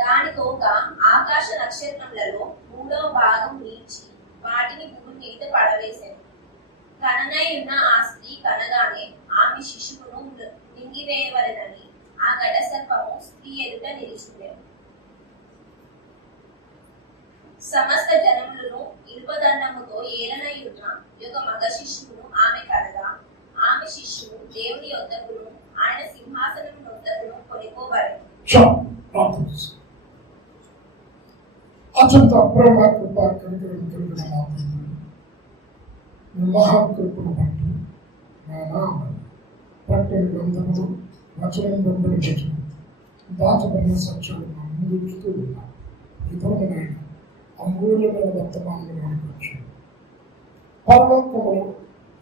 దానితోక ఆకాశ నక్షత్రములలో 3వ భాగం నీచి వాటిని భూమి మీద పడవేశాను. కననై ఉన్న ఆ స్త్రీ కనగానే ఆమె శిశువును మింగివేయవలెనని ఆ ఘట సర్పము స్త్రీ ఎదుట నిలిచిందెను. సమస్త జనములను ఇనుపదండముతో ఏలనై ఉన్న ఒక మగ శిశువును ఆమె కనగా ఆమె శిశువు దేవుని యొద్దకును ఆయన సింహాసనం యొద్దకును కొనిపోబడెను. అత్యంత ప్రేమ కృప కనికరం కలిగిన మహాకృపను బట్టి నా నామని ప్రకటన గ్రంథములు వచనం వెంబడించు దాచబడిన సత్యాలు ముందుస్తూ ఉన్నా ఇతరులైన అమూల్యమైన వర్తమానంలోనికి వచ్చి పరలోకములు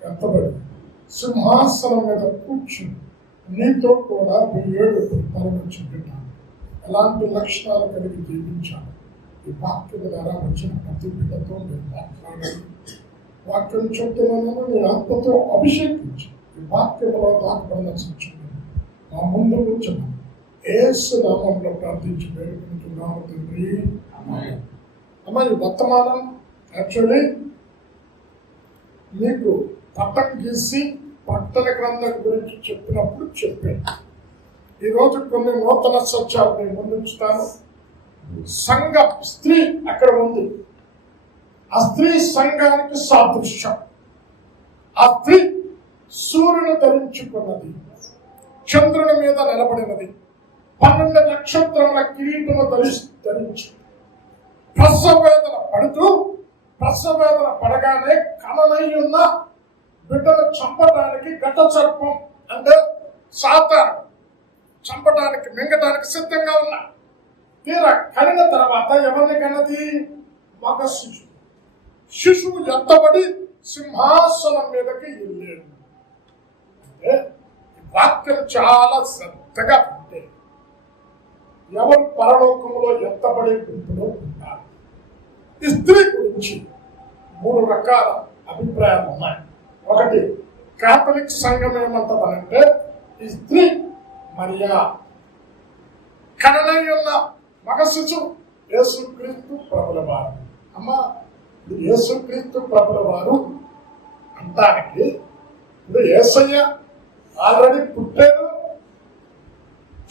ఎత్తబడి సింహాసనం మీద కూర్చుని నీతో కూడా 7 తరగతి పెట్టాను. ఎలాంటి లక్షణాలు కలిగి జీవించాలి ఈ వాక్యం ద్వారా వచ్చిన ప్రతి బిడ్డతో నేను మాట్లాడాలి. వాక్యం చెప్తున్నాను నీ ఆత్మతో అభిషేకించి ఈ వాక్యంలో దాచబడిన సత్యం మా ముందు కూర్చున్నాను. యేసు నామంలో ప్రార్థించి వేడుకుంటున్నాము తండ్రి. అమ్మ ఈ వర్తమానం యాక్చువల్లీ మీకు పట్టం గీసి పట్టణ గ్రంథం గురించి చెప్పినప్పుడు చెప్పాను. ఈరోజు కొన్ని నూతన సత్యాలు నేను ముందుంచుతాను. సంఘ స్త్రీ అక్కడ ఉంది. ఆ స్త్రీ సంఘానికి సాదృశ్యం. ఆ స్త్రీ సూర్యుని ధరించుకున్నది, చంద్రుని మీద నిలబడినది, 12 నక్షత్రముల కిరీటము ధరించి ప్రసవేదన పడుతూ ప్రసవేదన పడగానే కననై ఉన్న బిడ్డను చంపడానికి ఘట సర్పం అంటే సాతాను చంపడానికి మింగడానికి సిద్ధంగా ఉన్నా. తీరా కనిన తర్వాత ఎవరిని కన్నది? మగ శిశువు ఎత్తబడి సింహాసనం మీదకి వెళ్ళాడు. అంటే వాక్యం చాలా శ్రద్ధగా ఉంటే ఎవరు పరలోకంలో ఎత్తబడే గుంపులో ఉంటారు. ఈ స్త్రీ గురించి 3 రకాల అభిప్రాయాలు ఉన్నాయి. ఒకటి, కాథలిక్ సంఘం ఏమంటదంటే ఈ స్త్రీ మరియా, కననై ఉన్న మగ శిశువు యేసుక్రీస్తు ప్రభుల వారు. అమ్మ యేసుక్రీస్తు ప్రభుల వారు అంటానికి ఇప్పుడు యేసయ్య ఆల్రెడీ పుట్టాడు,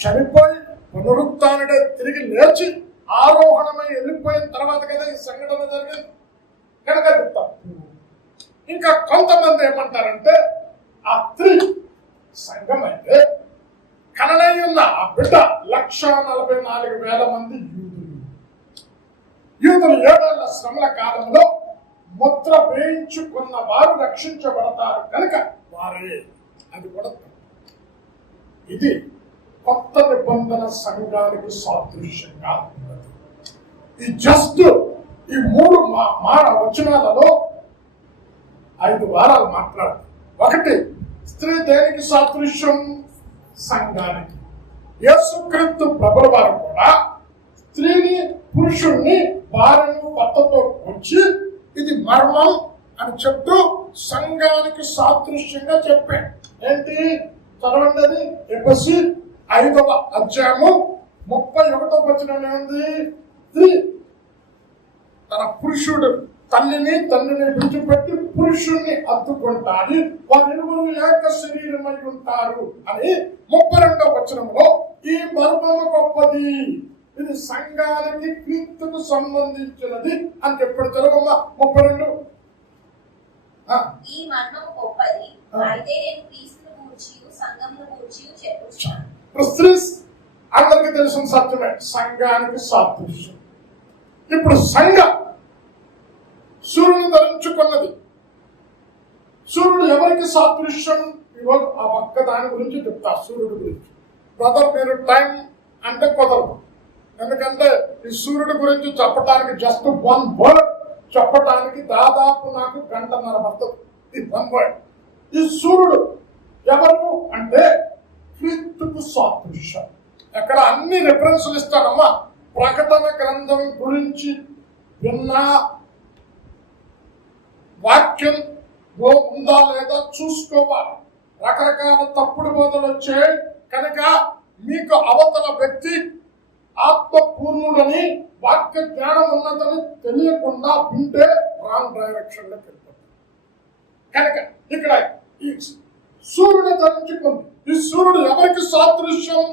చనిపోయి పునరుత్థానుడే తిరిగి లేచి ఆరోహణమై వెళ్ళిపోయిన తర్వాత కదా ఈ సంఘటన జరిగింది కనుక తప్పు. ఇంకా కొంతమంది ఏమంటారంటే ఆ స్త్రీ సంఘం అయితే కననై ఉన్న ఆ బిడ్డ 1,44,000 మంది యూదులు 7 ఏళ్ల శ్రమల కాలంలో ముద్ర వేయించుకున్న వారు రక్షించబడతారు కనుక వారే. అది కూడా ఇది కొత్త నిబంధన సంఘానికి సాదృశ్యంగా ఉన్నది. ఈ జస్ట్ ఈ 3 వచనాలలో 5 వారాలు మాట్లాడు. ఒకటి, స్త్రీ దేనికి సాదృశ్యం? సంఘానికి. యేసుక్రీస్తు ప్రభుల వారు కూడా స్త్రీని పురుషుణ్ణి భార్యను భర్తతో వచ్చి ఇది మర్మం అని చెప్తూ సంఘానికి సాదృశ్యంగా చెప్పాడు. ఏంటి చదవండి, అది ఎఫెసీ 5వ అధ్యాయము 31వ వచనం ఉంది. స్త్రీ తన పురుషుడు తండ్రిని విడిచిపెట్టి పురుషుణ్ణి అద్దుకుంటారు, వారిరువురు ఏక శరీరమై ఉంటారు అని 32వ వచనంలో ఈ మర్మము గొప్పది, ఇది సంఘానికి క్రీస్తుకు సంబంధించినది అని చెప్పాడు. చదవమ్మా 32. ఈ మర్మము గొప్పది, అయితే నేను క్రీస్తును గూర్చియు సంఘమును గూర్చియు చెప్పుచున్నాను. స్త్రీ అందరికీ తెలిసిన సత్యమే, సంఘానికి సాదృశ్యం. ఇప్పుడు సంఘం సూర్యుని ధరించుకున్నది. సూర్యుడు ఎవరికి సాదృశ్యం? ఈరోజు ఆ పక్క దాని గురించి చెప్తా. సూర్యుడి గురించి బ్రదర్ మీరు టైం అంటే కుదరదు, ఎందుకంటే ఈ సూర్యుడి గురించి చెప్పడానికి జస్ట్ 1 వర్డ్ చెప్పటానికి దాదాపు నాకు 1.5 పడుతుంది. ఈ 1 వర్డ్. ఈ సూర్యుడు ఎవరు అంటే క్రీస్తుకు సాదృశ్యం. ఎక్కడ అన్ని రెఫరెన్సులు ఇస్తానమ్మా. ప్రకటన గ్రంథం గురించి విన్న వాక్యం ఉందా లేదా చూసుకోవాలి. రకరకాల తప్పుడు బోధలు వచ్చాయి కనుక మీకు ఇంకో అవతల వ్యక్తి ఆత్మపూర్ణుడని వాక్య జ్ఞానం ఉన్నదని తెలియకుండా వింటే రాంగ్ డైరెక్షన్ లోకి వెళ్ళిపోతాడు. కనుక ఇక్కడ ఈ సూర్యుడు ధరించుకుంది. ఈ సూర్యుడు ఎవరికి సాదృశ్యం?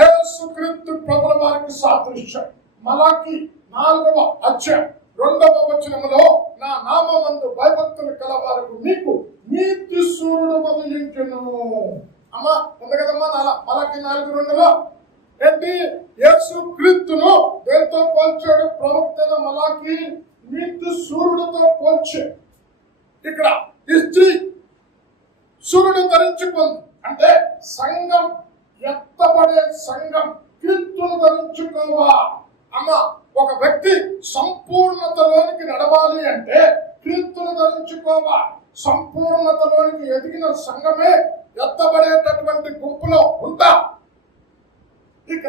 యేసుక్రీస్తు ప్రభుల వారికి సాదృశ్యం. మలాకి 4వ అధ్యాయం 2వ వచనములో నా నామమందు భయభక్తులు కలవారకు మీకు నీతి సూర్యుడు ఉదయించును. అమ్మా ఉంది కదమ్మా మలాకి 4:2లో ఏంటి? యేసుక్రీస్తును దేంతో పోల్చాడు? ప్రవక్త మలాకి నీతి సూర్యుడితో పోల్చాడు. ఇక్కడ ఈ స్త్రీ సూర్యుడు ధరించుకుంది అంటే సంఘం, ఎత్తబడే సంఘం క్రీస్తును ధరించుకోవా. అమ్మ ఒక వ్యక్తి సంపూర్ణతలోనికి నడవాలి అంటే క్రీస్తును ధరించుకోవా. సంపూర్ణతలోనికి ఎదిగిన సంఘమే ఎత్తబడేటటువంటి గుంపులో ఉంటా. ఇక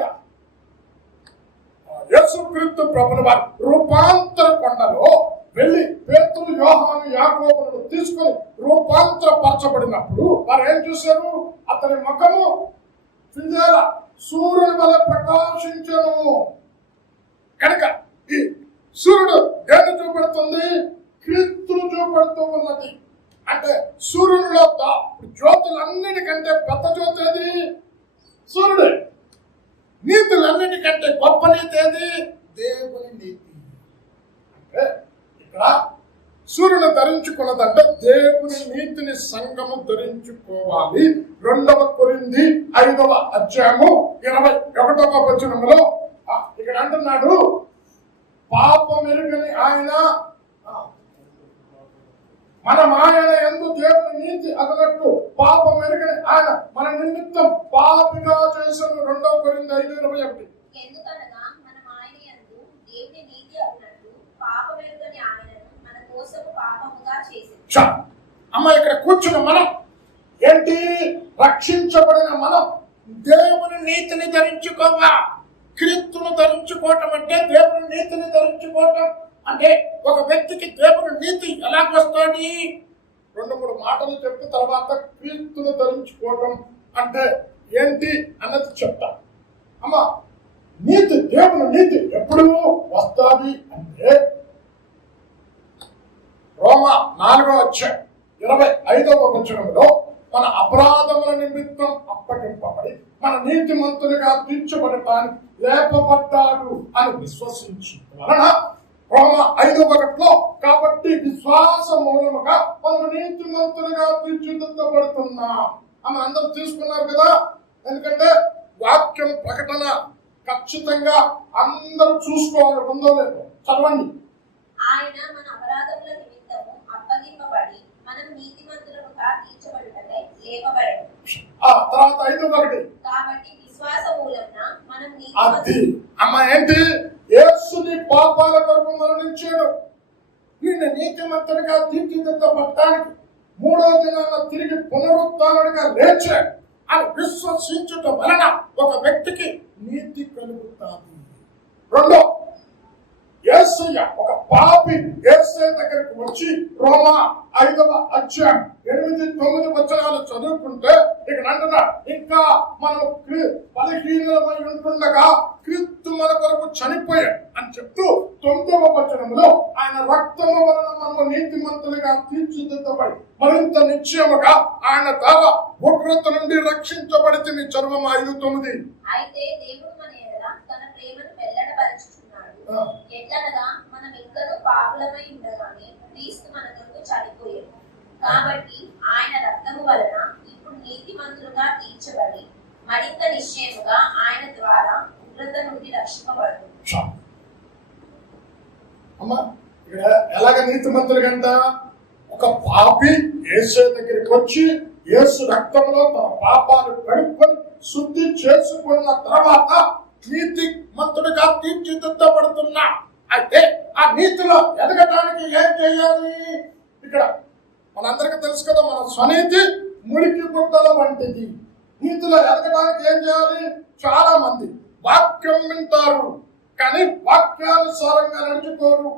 యేసుక్రీస్తు ప్రభుల వారు రూపాంతర కొండలో వెళ్ళి పేతురు, యోహాను, యాకోబులను తీసుకొని రూపాంతరపరచబడినప్పుడు వారు ఏం చూశారు? అతని ముఖము సూర్యుని వల్ల ప్రకాశించను. కనుక ఈ సూర్యుడు దేన్ని చూపెడుతుంది? క్రీస్తును చూపెడుతూ ఉన్నది. అంటే సూర్యునిలో జ్యోతులన్నిటికంటే పెద్ద జ్యోతి ఏది? సూర్యుడే. నీతులన్నిటికంటే గొప్ప నీతి ఏది? దేవుని నీతి. అంటే ఇక్కడ సూర్యుని ధరించుకున్నదంటే దేవుని నీతిని సంఘము ధరించుకోవాలి. 2వ కొరింథీ 5వ అధ్యాయము 21వ వచనములో ఇక్కడ అంటున్నాడు, పాపమెరుగని ఆయన మనం ఆయన యందు దేవుని నీతి అదనట్టు పాపమెరుగని ఆయన మన నిమిత్తం పాపిగా చేసిన. 2వ కొరింథీ 5:21. ఎందుకనగా మనం ఆయన యందు దేవుని నీతి అదనట్టు పాపమెరుగని ఆయనను మన కోసం పాపముగా చేసెను. అమ్మ ఇక్కడ కూర్చున్న మనం ఏంటి? రక్షించబడిన మనం దేవుని నీతిని ధరించుకోవా. క్రీస్తును ధరించుకోవటం అంటే దేవుని నీతిని ధరించుకోవటం అంటే ఒక వ్యక్తికి దేవుని నీతి ఎలాగొస్తుంది? 2-3 మాటలు చెప్పిన తర్వాత క్రీస్తును ధరించుకోవటం అంటే ఏంటి అన్నది చెప్తా. అమ్మ నీతి, దేవుని నీతి ఎప్పుడు వస్తుంది అంటే రోమా 4వ అధ్యాయం 25వ వచనంలో మన అపరాధముల నిమిత్తం అప్పగింపబడి మన నీతిమంతులుగా తీర్చబడటానికి లేపబడ్డాడు అని విశ్వసించి వలన రోమా 5:1 కాబట్టి విశ్వాస మూలముగా మనం నీతిమంతులుగా తీర్చిదిద్దబడుతున్నాం. ఆమె అందరూ తీసుకున్నారు కదా. ఎందుకంటే వాక్యం ప్రకటన ఖచ్చితంగా అందరూ చూసుకోవాలి, ఉందో లేదో చదవండి. ఆయన మన అపరాధముల నిమిత్తము అప్పగింపబడి మనం నీతిమంతులుగా తీర్చబడుటకై లేపబడెను. తర్వాత 5:1 కాబట్టి విశ్వాస మూలమున మనం అది అమ్మ ఏంటి? యేసుని పాపాల కొరకు మరణించాడు, నిన్ను నీతిమంతుడిగా తీర్చిదిద్దబడటానికి 3వ దినాన తిరిగి పునరుత్థానుడిగా లేచాడు అని విశ్వసించటం వలన ఒక వ్యక్తికి నీతి కలుగుతుంది. 2 యేసయ్య ఒక పాపి యేసయ్య దగ్గరికి వచ్చి రోమా 5వ అధ్యాయం 8-9 వచనాలు చదువుకుంటే ఇక్కడ అంటున్నా, ఇంకా మనం బలహీనమై ఉంటుండగా క్రీస్తు మన కొరకు చనిపోయాడు అని చెప్తూ 9వ వచనంలో ఆయన రక్తము వలన మనము నీతిమంతులుగా తీర్చిదిద్దబడి మరింత నిశ్చయముగా ఆయన ద్వారా ఉగ్రత నుండి రక్షించబడితే మీ చర్మం 5:9. అయితే దేవుడు మన ఎడల తన ప్రేమను వెల్లడపరచుచున్నాడు. ఎట్లనగా మనం ఇంకనూ పాపులమై ఉండగానే క్రీస్తు మన కొరకు చనిపోయాడు. కాబట్టి ఆయన రక్తము వలన ఇప్పుడు నీతిమంతులుగా తీర్చబడి మరింత నిశ్చయముగా ఆయన ద్వారా ఉగ్రత నుండి రక్షింపబడుతుంది. అమ్మా ఇక్కడ ఎలాగ నీతిమంతులుగంట? ఒక పాపి యేసు దగ్గరికి వచ్చి యేసు రక్తంలో తన పాపాలు కడుక్కొని శుద్ధి చేసుకున్న తర్వాత నీతి మంతుడిగా తీర్చిదిద్దబడుతున్నా. అయితే ఆ నీతిలో ఎదగటానికి ఏం చేయాలి? ఇక్కడ మనందరికీ తెలుసు కదా, మన స్వనీతి మురికి గుడ్డల వంటిది. నీతిలో ఎదగడానికి ఏం చేయాలి? చాలా మంది వాక్యం వింటారు కానీ వాక్యానుసారంగా నడుచుకోరు.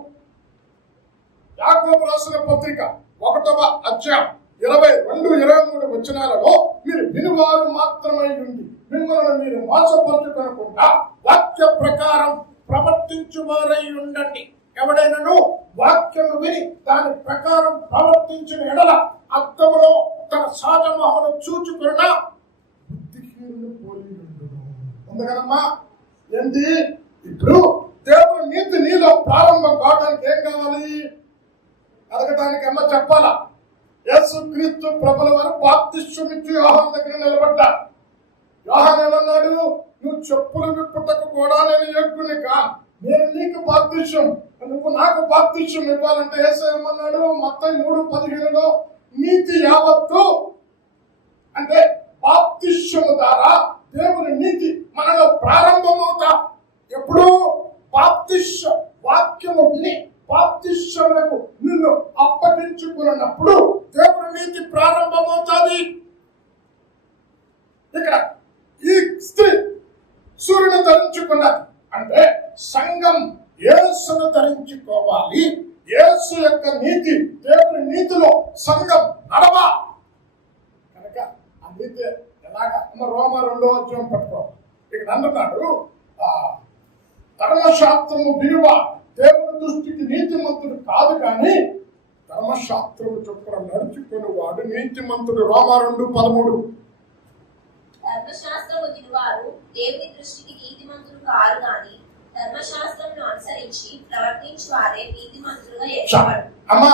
యాకోబు రాసిన పత్రిక 1వ అధ్యాయం 22-23 వచనాలలో మీరు వినువారు మాత్రమై ఉండి మిమ్మల్ని మీరు మోసపరుచుకొనకుండా వాక్య ప్రకారం ప్రవర్తించువారై ఉండండి. ఎవడైనాను వాక్యము విని దాని ప్రకారం ప్రవర్తించిన ఎడల అద్దములో తన సహజ మొహమును చూచుకున్న బుద్ధిహీనుని పోలి ఉండును. ఉంది కదమ్మా. ఏంటి ఇప్పుడు దేవుని నీతి నీలో ప్రారంభం కావడానికి ఏం కావాలి? అడగటానికి అమ్మ చెప్పాలా? యేసుక్రీస్తు ప్రభుల వారు బాప్తిస్మం ఇచ్చి యోహాను దగ్గర నిలబడ్డా. యోహాను ఏమన్నాడు? నువ్వు చెప్పులు విప్పుటకు కూడా నేను యోగ్యుని కా, నేను నీకు బాప్తిస్మం, నువ్వు నాకు బాప్తిస్మం ఇవ్వాలంటే యేసు ఏమన్నాడు? మత్తయి 3:15లో నీతి యావత్తు అంటే బాప్తిస్మము ద్వారా దేవుని నీతి మనలో ప్రారంభమవుతా. ఎప్పుడు? బాప్తిస్మం వాక్యము విని బాప్తిస్మమునకు నిన్ను అప్పగించుకున్నప్పుడు దేవుని నీతి ప్రారంభమవుతుంది. ఇక్కడ ఈ స్త్రీ సూర్యుని ధరించుకున్నది అంటే సంఘం యేసును ధరించుకోవాలి. యేసు యొక్క నీతి, దేవుని నీతిలో సంఘం నడవా. కనుక ఆ నీతి ఎలాగా? రోమా 2:2 పట్టుకో. ఇక్కడ అంటున్నాడు, ధర్మశాస్త్రము విలువ దేవుని దృష్టికి నీతిమంతుడు కాదు, కానీ ధర్మశాస్త్రము చొప్పున నడుచుకుని వాడు నీతిమంతుడు. రోమా 2:13. ధర్మశాస్త్రము విలువారు దేవుని దృష్టికి నీతిమంతులు కారు, కానీ ధర్మశాస్త్రమును అనుసరించి ప్రవర్తించు వారే నీతిమంతులుగా ఎంచబడు. అమ్మా,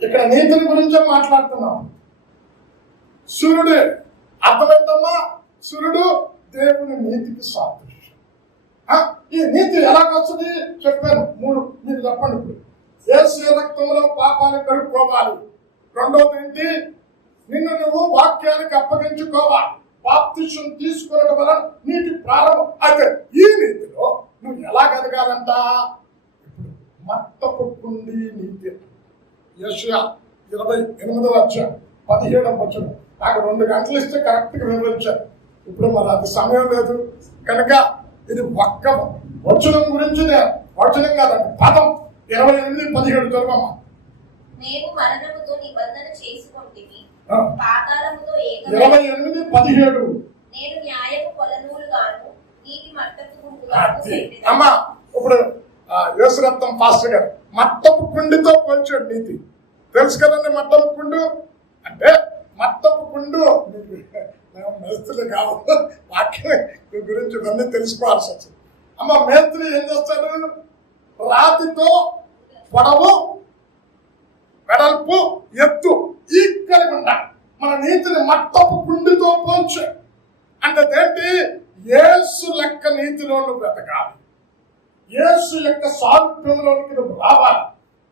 ఇక్కడ నీతిని గురించే మాట్లాడుతున్నాం. సూర్యుడు అర్థమైందమ్మా? సూర్యుడు దేవుని నీతికి సాదృశ్యం. ఈ నీతి ఎలాగొస్తుంది చెప్పాను. 3 మీరు చెప్పండి. ఇప్పుడు యేసు రక్తంలో పాపాన్ని కడుక్కోవాలి. రెండోది ఏంటి? నిన్ను నువ్వు వాక్యానికి అప్పగించుకోవాలి. బాప్తిస్మం తీసుకోవడం వల్ల నీటి ప్రారంభం. అయితే ఈ నీతిలో నువ్వు ఎలా ఎదగాలంట? ఇప్పుడు మత్తపు కుండి నీతి. యెషయా 28:17 నాకు 2 గంటలు ఇస్తే కరెక్ట్ గా వివరించారు. ఇప్పుడు మరి అది సమయం లేదు కనుక ఇది ఒక్క వచనం గురించి, వచనం కాదండి, పదం. 28:17 చదవమ్మా. మేము మరణముతో నిబంధన చేసుకొంటిమి, పాతాళముతో 28:17. నేను న్యాయపు కొలనూలుగాను నీటి మట్టపు కుండుగాను పెట్టెదను. అమ్మా, ఇప్పుడు యేసురత్నం పాస్టర్ గారు మట్టపు కుండితో పోల్చాడు నీతి. తెలుసు కదండి మట్టపు కుండు అంటే? మట్టపు కుండు మేస్త్రి కావాలి, వాక్యం గురించి ఇవన్నీ తెలుసుకోవాల్సి వచ్చింది. అమ్మ, మేస్త్రి ఏం చేస్తాడు? రాతితో పొడవు, వెడల్పు, ఎత్తు ఈక్వల్ ఉండాలి. మన నీతిని మట్టపు కుండితో పోల్చు అంటే ఏంటి? యేసు లెక్క నీతిలో నువ్వు వెతకాలి. యేసు యొక్క సారూప్యంలోనికి నువ్వు రావాలి.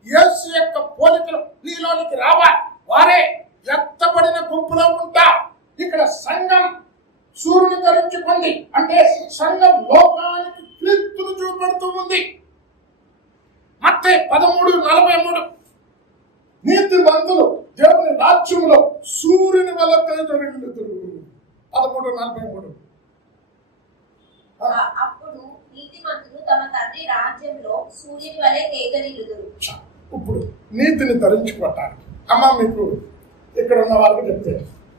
యేసు యొక్క పోలికలు నీలోనికి రావాలి. వారే ఎత్తబడిన గుంపులో ఉంటా. ఇక్కడ సంఘం సూర్యుని ధరించుకుంది అంటే సంఘం లోకానికి క్రీస్తును చూపెడుతూ ఉంది. మత్తయి 13:43 నీతిమంతులు దేవుని రాజ్యంలో సూర్యుని వల్ల తేజరిల్లుదురు. 13:43. అప్పుడు నీతిమంతులు తమ తండ్రి రాజ్యంలో సూర్యుని వలె తేజరిల్లుదురు. ఇప్పుడు నీతిని ధరించుకోవటానికి అమ్మ మీకు ఇక్కడ ఉన్న వాళ్ళకి చెప్తే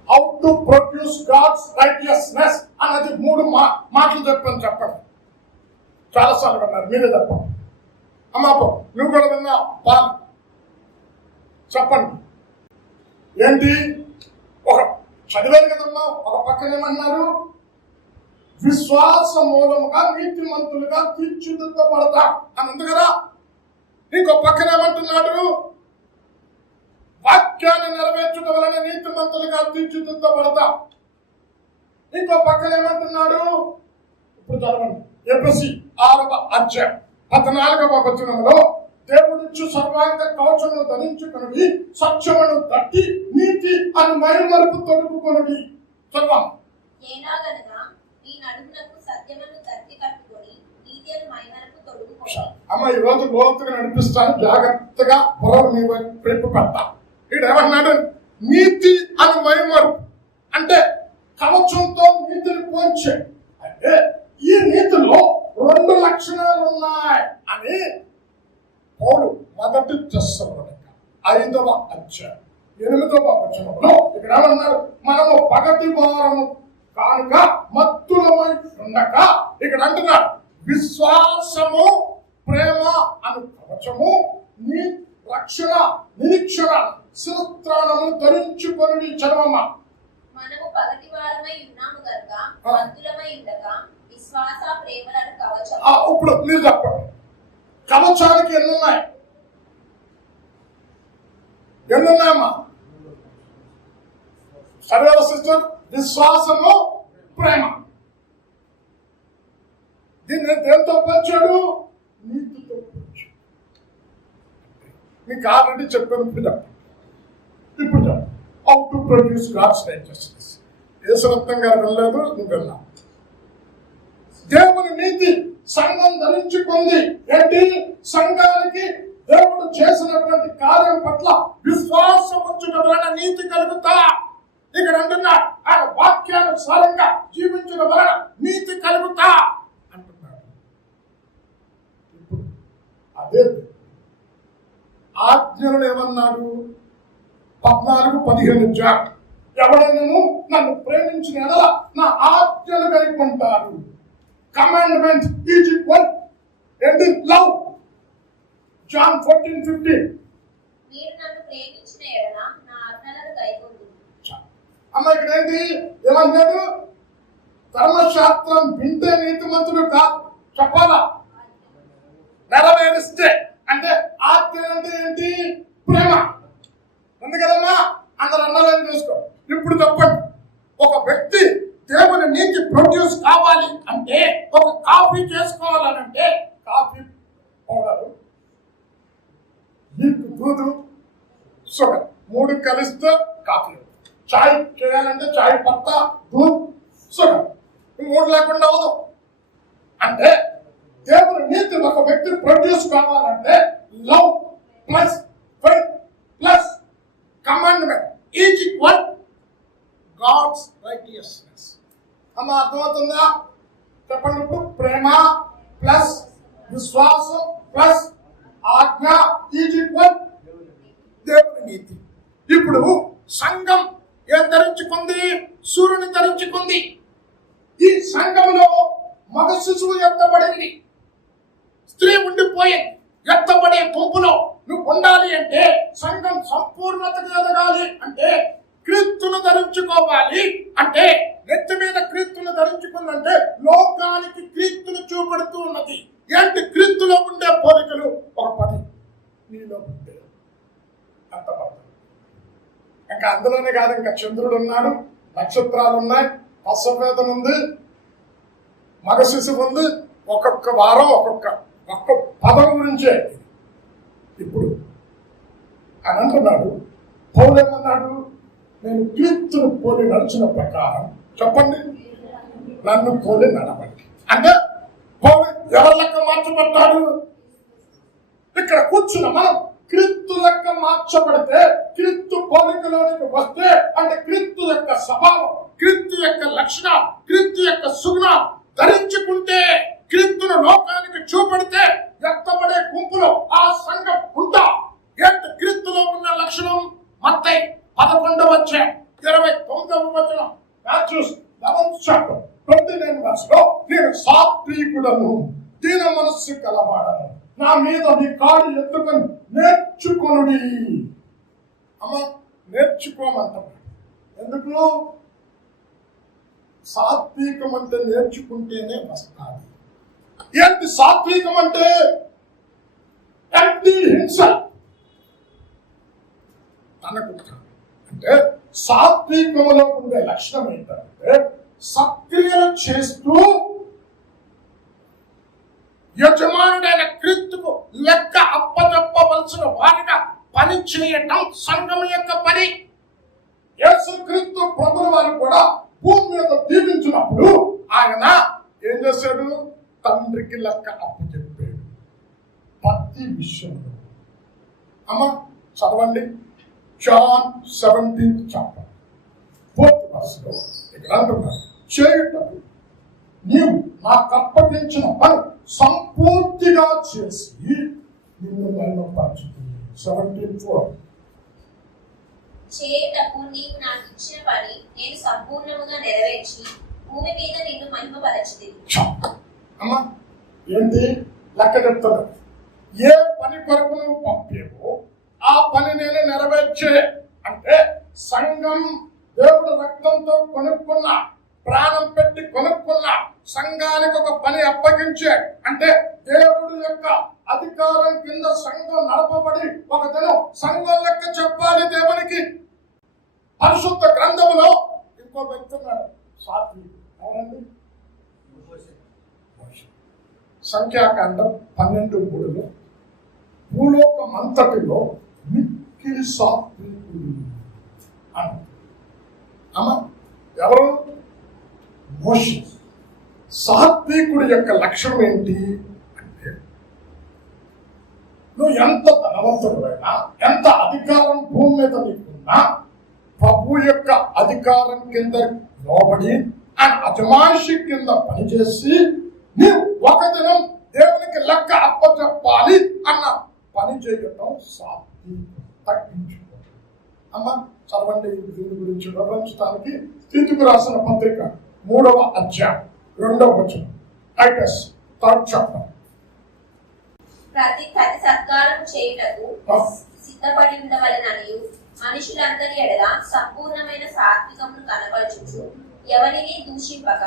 how to produce God's righteousness అన్నది 3 మాటలు చెప్పండి. చాలాసార్లు విన్నారు, మీరే చెప్పండి. అమ్మ నువ్వు కూడా విన్నా బాగా చెప్పండి. ఏంటి? ఒక చదివారు కదమ్మా. ఒక పక్కన ఏమన్నారు? విశ్వాస మూలముగా నీతిమంతులుగా తీర్చిదిద్దబడతా అని ఉంది కదా. ఇంకో పక్కన ఏమంటున్నాడు? వాక్యాన్ని నెరవేర్చడం వలన నీతిమంతులుగా తీర్చిదిద్దబడతా. ఇంకో పక్కన ఏమంటున్నాడు? ఇప్పుడు చదవండి. ఎఫెసీ 6:14 దేవుడిచ్చు సర్వాంగ కవచమును ధరించుకుని సత్యమును తట్టి నీతి అని మైమరుపు తొడుగుకొనుడి. చదవండి. ఏలాగనగా మీ నడుమునకు సత్యమును తట్టి కట్టుకొని నీతి అని మైమరుపు తొడుగుకొనుడి. అమ్మ, ఈ రోజు లోతుగా నడిపిస్తాను, జాగ్రత్తగా పొరవ నీ వైపు పెట్టా. ఇక్కడ ఏమన్నాడు? నీతి అని మైమరుపు అంటే కవచంతో నీతిని పోల్చే. అంటే ఈ నీతిలో 2 లక్షణాలు ఉన్నాయి అని పౌలు 1 తెస్సలోనిక 5:8 ఇక్కడ ఏమన్నారు? మనము పగటి భారము కానుక మత్తులమై ఉండక ఇక్కడ అంటున్నాడు విశ్వాసము ప్రేమ అను కవచము నీ రక్షణ నిరీక్షణ శిరస్త్రాణము ధరించుకొని చర్మమ్మ. మనము పగటి వారమై ఉన్నాము గనుక మత్తులమై ఉండక విశ్వాస ప్రేమలను కవచం. ఇప్పుడు మీరు చెప్పండి, కవచానికి ఎన్నున్నాయి? ఎన్నున్నాయమ్మా? సరే సిస్టర్, విశ్వాసము ప్రేమ. దీన్ని దేంతో పోల్చాడు? నీతితో పోల్చాడు. మీకు ఆల్రెడీ చెప్పాను. ఇప్పుడు how to produce God's righteousness. Yesuratnam గారు వెళ్ళలేదు, నువ్వు వెళ్ళావు. దేవుని నీతి సంఘం ధరించుకుంది. ఏంటి? సంఘానికి దేవుడు చేసినటువంటి కార్యం పట్ల విశ్వాసం ఉంచడం వలన నీతి కలుగుతా. ఇక్కడ అంటున్నా ఆ వాక్యానుసారంగా జీవించడం వలన నీతి కలుగుతా అంటున్నాడు. ఇప్పుడు అదే ఆజ్ఞలను ఏమన్నాడు? 14-15 ఎవరైనాను నన్ను ప్రేమించిన ఎడల నా ఆజ్ఞలు కలుగుకుంటారు. కమాండ్మెంట్ ఈజ్ ఈక్వల్ ఏంటి? లవ్. John 14:15. మీరు నన్ను ప్రేమించిన ఎడల నా ఆజ్ఞలను కైకొందురు. అమ్మ ఇక్కడ ఏంటి ఏమన్నాడు? ధర్మశాస్త్రం వింటే నీతిమంతుడు కాదు, చెప్పాలా? నెరవేరిస్తే అంటే ఆజ్ఞలు అంటే ఏంటి? ప్రేమ. ఉంది కదమ్మా, అందరూ అన్నలేని చూసుకో. ఇప్పుడు చెప్పండి, ఒక వ్యక్తి దేవుని నీతి ప్రొడ్యూస్ కావాలి అంటే, ఒక కాఫీ చేసుకోవాలనంటే కాఫీ పౌడరు, నీకు దూదు, షుగర్ 3 కలిస్తే కాఫీ. చాయ్ చేయాలంటే చాయ్ పత్తా, దూద్, షుగర్ 3 లేకుండా అవదు. అంటే దేవుని నీతి ఒక వ్యక్తి ప్రొడ్యూస్ కావాలంటే love plus faith plus commandment is equal God's righteousness. అమ్మ అర్థమవుతుందా? చెప్పండి. ఇప్పుడు ప్రేమ ప్లస్ విశ్వాసం ప్లస్ ఆజ్ఞ ఈజ్ ఈక్వల్ దేవుని నీతి. ఇప్పుడు సంఘం ఏం ధరించుకుంది? సూర్యుని ధరించుకుంది. ఈ సంఘంలో మగ శిశువు ఎత్తబడింది, స్త్రీ ఉండిపోయింది. ఎత్తబడే గుంపులో నువ్వు ఉండాలి అంటే, సంఘం సంపూర్ణతకు ఎదగాలి అంటే క్రీస్తును ధరించుకోవాలి. అంటే నెత్తి మీద క్రీస్తును ధరించుకుందంటే లోకానికి క్రీస్తును చూపెడుతూ ఉన్నది. ఏంటి? క్రీస్తులో ఉండే పోలికలు ఒక 10 నీలో ఉంటే అంతపడుతుంది. ఇంకా అందులోనే కాదు, ఇంకా చంద్రుడు ఉన్నాడు, నక్షత్రాలు ఉన్నాయి, పశువేదన ఉంది, మగ శిశువు ఉంది. ఒక్కొక్క వారం ఒక్కొక్క పదం గురించే. ఇప్పుడు అని అంటున్నాడు. పౌలేమన్నాడు? నేను క్రీస్తును పోలి నడిచిన ప్రకారం చెప్పండి నన్ను పోలి నడవండి. అంటే పౌలు ఎవరి లెక్క మార్చబడ్డాడు? ఇక్కడ కూర్చున్న మనం క్రీస్తు లెక్క మార్చబడితే, క్రీస్తు పోలికలోనికి వస్తే, అంటే క్రీస్తు యొక్క స్వభావం, క్రీస్తు యొక్క లక్షణం, క్రీస్తు యొక్క సుగుణం ధరించుకుంటే, క్రీస్తును లోకానికి చూపెడితే ఎత్తబడే గుంపులో ఆ సంఘం ఉంటా. ఏంటి క్రీస్తులో ఉన్న లక్షణం? మత్తయి 11:29 మాథ్యూస్ 11:29 నేను సాత్వికుడను, దీన మనస్సు కలవాడను, నా మీద మీ కాడు ఎత్తుకొని నేర్చుకొనుడి. అమ్మ నేర్చుకోమంటాం. ఎందుకు? సాత్వికం అంటే నేర్చుకుంటేనే వస్తాది. ఏంటి సాత్వికం అంటే? హింస తనకు. అంటే సాత్వికంలో ఉండే లక్షణం ఏంటంటే సక్రియలు చేస్తూ యజమానుడైన క్రీస్తుకు లెక్క అప్పచెప్పవలసిన వారిగా పని చేయటం సంఘం యొక్క పని. యేసుక్రీస్తు ప్రభువు వారు కూడా భూమి మీద దీవించినప్పుడు ఆయన ఏం చేశాడు? తండ్రికి లెక్క అప్పచెప్పాడు ప్రతి విషయంలో. అమ్మ చదవండి, John 17:4 ఇక్కడ అంటున్నాడు, చేయటప్పుడు నీవు నాకు అప్పగించిన పని సంపూర్తిగా చేసి నిన్ను మహిమపరచుతుంది. 17:4 చేయటకు నీవు నాకు ఇచ్చిన పని నేను సంపూర్ణముగా నెరవేర్చి భూమి మీద నిన్ను మహిమపరచితివి. అమ్మా ఏంటి లెక్క చెప్తున్నాడు? ఏ పని కొరకు నువ్వు పంపేవో ఆ పని నేను నెరవేర్చే. అంటే సంఘం దేవుడు రక్తంతో కొనుక్కున్న, ప్రాణం పెట్టి కొనుక్కున్న సంఘానికి ఒక పని అప్పగించాడు. అంటే దేవుడు యొక్క అధికారం కింద సంఘం నడపబడి ఒక దినం సంఘం లెక్క చెప్పాలి దేవునికి. పరిశుద్ధ గ్రంథములో ఇంకో వ్యక్తి ఉన్నాడు, సాత్వికుడు. అవునండి, సంఖ్యాకాండం 12:3 భూలోకమంతటిలో మిక్కిలి సాత్వికుడు అని. అమ్మా ఎవరు? మోషే. సాత్వికుడి యొక్క లక్షణం ఏంటి అంటే, నువ్వు ఎంత ధనవంతుడైనా, ఎంత అధికారం భూమి మీద నీకున్నా, ప్రభు యొక్క అధికారం కింద లోబడి ఆయన అజమాయిషి కింద పనిచేసి నీవు ఒక దినం దేవునికి లెక్క అప్పచెప్పాలి అన్న పని చేయటం సాత్వికం. తగ్గించుకో. అమ్మ చదవండి దీని గురించి వివరించడానికి తీతుకు రాసిన పత్రిక 3వ అధ్యాయం 2వ వచనం. Titus 3rd chapter. ప్రతి సత్కారం చేయుటకు సిద్ధపడి ఉండవలెననియు మనుషులందరి ఎడల సంపూర్ణమైన సాత్వికమును కనపరచుచు ఎవరిని దూషింపక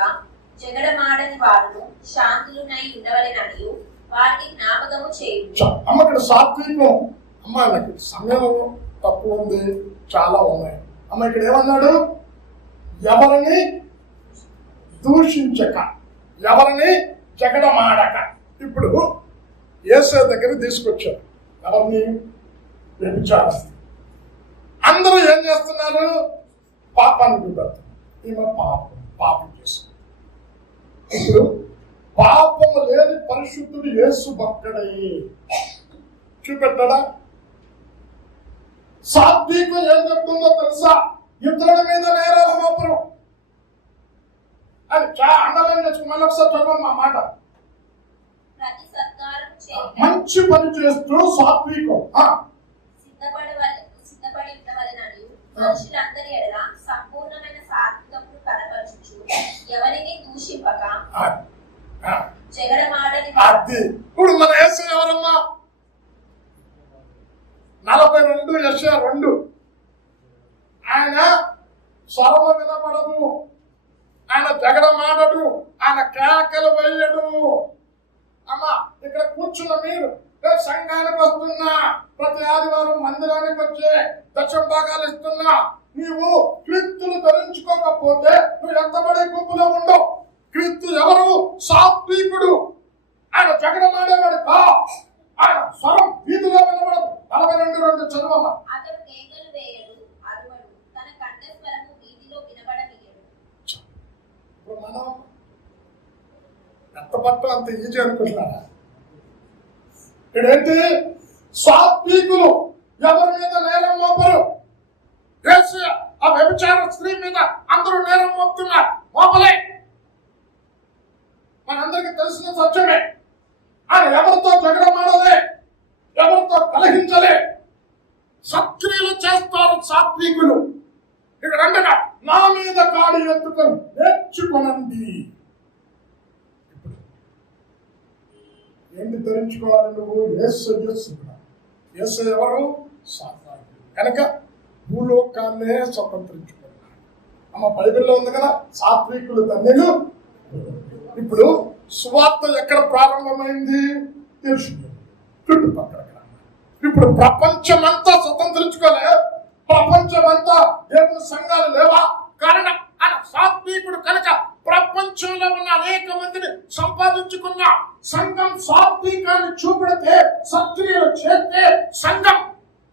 జగడమాడని వారును శాంతులునై ఉండవలెననియు వారికి జ్ఞాపకము చేయుచు. అమ్మ ఇక్కడ సాత్వికం. అమ్మ నాకు సమయం తక్కువ ఉంది, చాలా ఉన్నాయి. అమ్మ ఇక్కడ ఏమన్నాడు? ఎవరిని దూషించక, ఎవరిని జగడమాడక. ఇప్పుడు యేసు దగ్గర తీసుకొచ్చారు ఎవరిని? వ్యభిచారస్తులు. అందరూ ఏం చేస్తున్నారు? పాపాన్ని చూపెడుతున్నారు. ఈమె పాపం చేస్తుంది. ఇప్పుడు పాపము లేని పరిశుద్ధుడు యేసు భక్తుడై చూపెట్టాడా? సాత్వికం ఏం చెప్తుందో తెలుసా? ఇతరుల మీద నేరాలు మోపరు. అది అండర్లైన్ చేసుకుని మళ్ళీ ఒకసారి చదవండి మా మాట. మంచి పని చేస్తూ సాత్వికం సిద్ధపడి ఉండవలెనని మనుషులందరి ఎడల సంపూర్ణమైన సాత్వికమును కనపరచుచు ఎవరిని దూషింపక జగడమాడని. ఇప్పుడు మన యేసు ఎవరమ్మా? 42 యెషయా 2. ఆయన స్వరము వినపడదు, ఆయన జగడమాడడు, ఆయన కేకలు వేయడు. అమ్మా ఇక్కడ కూర్చున్న మీరు సంఘానికి వస్తున్నా, ప్రతి ఆదివారం మందిరానికి వచ్చే దశమ భాగాలు ఇస్తున్నా, నీవు క్రీస్తులు ధరించుకోకపోతే నువ్వు ఎంతబడే గుంపులో ఉండవు. క్రీస్తు ఎవరు? సాత్వికుడు. ఆయన జగడమాడేవాడు కా. ఆయన స్వరం వీధిలో వినబడదు. 42:2 చదువమ్మా. అతడు కేకలు వేయడు, అరువడు, తన కంఠస్వరము వీధిలో వినబడనీయడు. ఇప్పుడు మనం ఎంత పట్టం అంత ఈజీ అనుకుంటున్నారా? ఇక్కడేంటి? సాత్వికులు ఎవరి మీద నేరం మోపరు. ఆ వ్యభిచార స్త్రీ మీద అందరూ నేరం మోపుతున్నారు. మోపలే. మనందరికీ తెలిసిన సత్యమే. ఆయన ఎవరితో జగడమాడలే, ఎవరితో కలహించలే. సత్క్రియలు చేస్తారు సాత్వికులు. ఇక్కడ అంటగా నా మీద కాడి ఎత్తుకొని నేర్చుకొనండి. ఏంటి ధరించుకోవాలి నువ్వు? యేసు. యేసు ఎవరు? సాత్వికుడు. కనుక భూలోకాన్నే స్వతంత్రించుకున్నాడు. అమ్మ బైబిల్లో ఉంది కదా, సాత్వికులు ధన్యులు. ఇప్పుడు సువార్త ఎక్కడ ప్రారంభమైంది? చుట్టుపక్కల. ఇప్పుడు ప్రపంచమంతా స్వతంత్రించుకోలే. ప్రపంచమంతా దేవుని సంఘాలు లేవా? కారణం ఆయన సాత్వికుడు కనుక ప్రపంచంలో ఉన్న అనేక మందిని సంపాదించుకున్న సంఘం సాత్వికాన్ని చూపెడితే, సత్క్రియలు చేస్తే సంఘం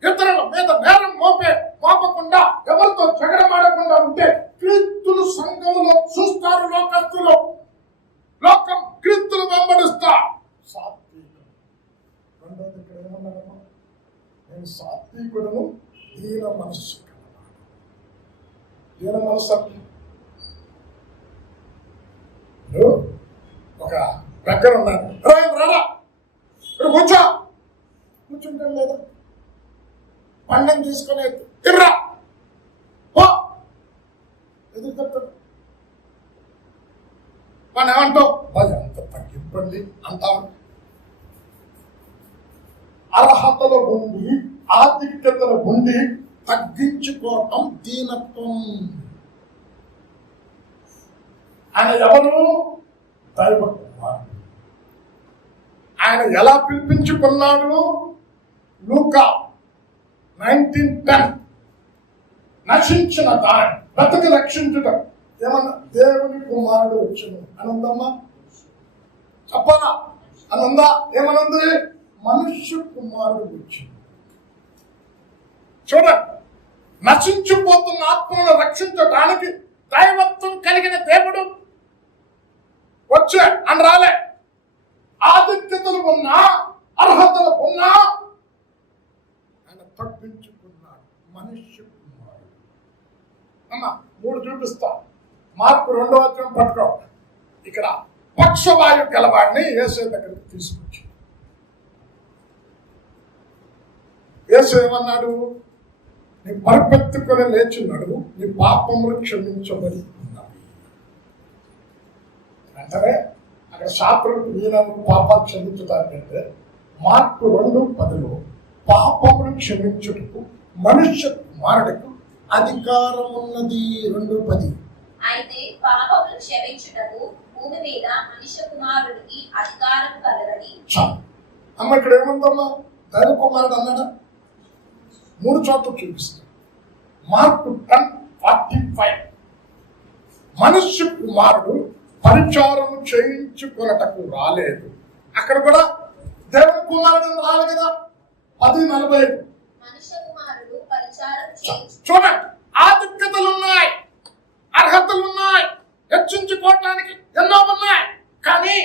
ఇతరుల మీద నేరం మోపకుండా, ఎవరితో జగడమాడకుండా ఉంటే క్రీస్తులు సంఘంలో చూస్తారు. లోకస్తులు లోకం క్రీస్తులు వెంబడిస్తా. సాత్వికం. రెండోది ఇక్కడ ఏమన్నారమ్మా? నేను సాత్వికుడును, దీన మనస్సు కలవాడు. దీన మనస్సు ఒక దగ్గర ఉన్నాడు. రారా ఇక్కడ కూర్చుంటాం లేదా? పండం తీసుకునే తిర్రా ఎదురు చెప్తాడు. మనం ఏమంటాం అది అంత తగ్గింపండి అంటాం. అర్హతలు ఉండి ఆధిక్యతలు ఉండి తగ్గించుకోవటం దీనత్వం. ఆయన ఎవరు? దైవ కుమారుడు. ఆయన ఎలా పిలిపించుకున్నాడు? లూకా 19:10 నశించిన దాన్ని బ్రతకి రక్షించటం. ఏమన్నా దేవుని కుమారుడు వచ్చును అని ఉందమ్మా? చెప్పనా? అని ఉందా? ఏమనుంది? మనుష్య కుమారుడు వచ్చింది. చూడండి, నశించిపోతున్న ఆత్మను రక్షించడానికి దైవత్వం కలిగిన దేవుడు వచ్చే అని రాలే. ఆధిక్యతలు ఉన్నా అర్హతలు ఉన్నా ఆయన తగ్గించుకున్నాడు. మనుష్య కుమారుడు. అమ్మా 3 చూపిస్తా. మార్కు 2వ పట్టుకో. ఇక్కడ పక్షవాయు గలవాడిని యేసు దగ్గరికి తీసుకొచ్చి యేసు ఏమన్నాడు? నీ పరిపెత్తుకొని లేచున్నాడు, నీ పాపములు క్షమించబడి ఉన్నవి. అంటే అక్కడ శాస్త్రులకు ఈయన పాపాలు క్షమించుతారంటే మార్కు 2:10 పాపములు క్షమించుటకు మనుష్య కుమారుడికి అధికారం ఉన్నది. 2:10 అయితే పాపములు క్షమించుటకు భూమి మీద మనుష్య కుమారుడికి అధికారం కలదని. అమ్మ ఇక్కడ ఏముందమ్మా? దైవ కుమారుడు అన్నాడా? 3 చోట్ల చూపిస్తాడు. మార్కు 10:45 మనుష్య కుమారుడు పరిచారము చేయించుకొనటకు రాలేదు. అక్కడ కూడా దేవుని కుమారుడు రాలేదు కదా. 10:45 మనుష్య కుమారుడు పరిచారం చేయించు. చూడండి, ఆధిక్యతలు ఉన్నాయి, అర్హతలు ఉన్నాయి, హెచ్చించుకోవటానికి ఎన్నో ఉన్నాయి. కానీ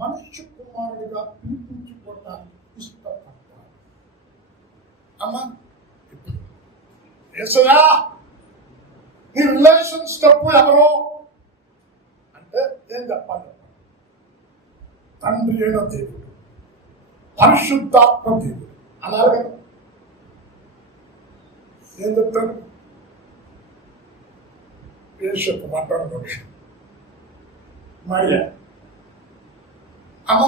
మనుష్య కుమారుడిగా పిలిపించుకోవటానికి ఇష్టపడతారు. అమ్మా యేసయ్యా నీ రిలేషన్ స్టెప్ ఎవరో అంటే ఏం చెప్పాలి? తండ్రి అయిన దేవుడు, పరిశుద్ధాత్మ దేవుడు అన్నారు కదా. ఏం చెప్తాడు? యేసుకు మాట్లాడడం మరియా, అమ్మ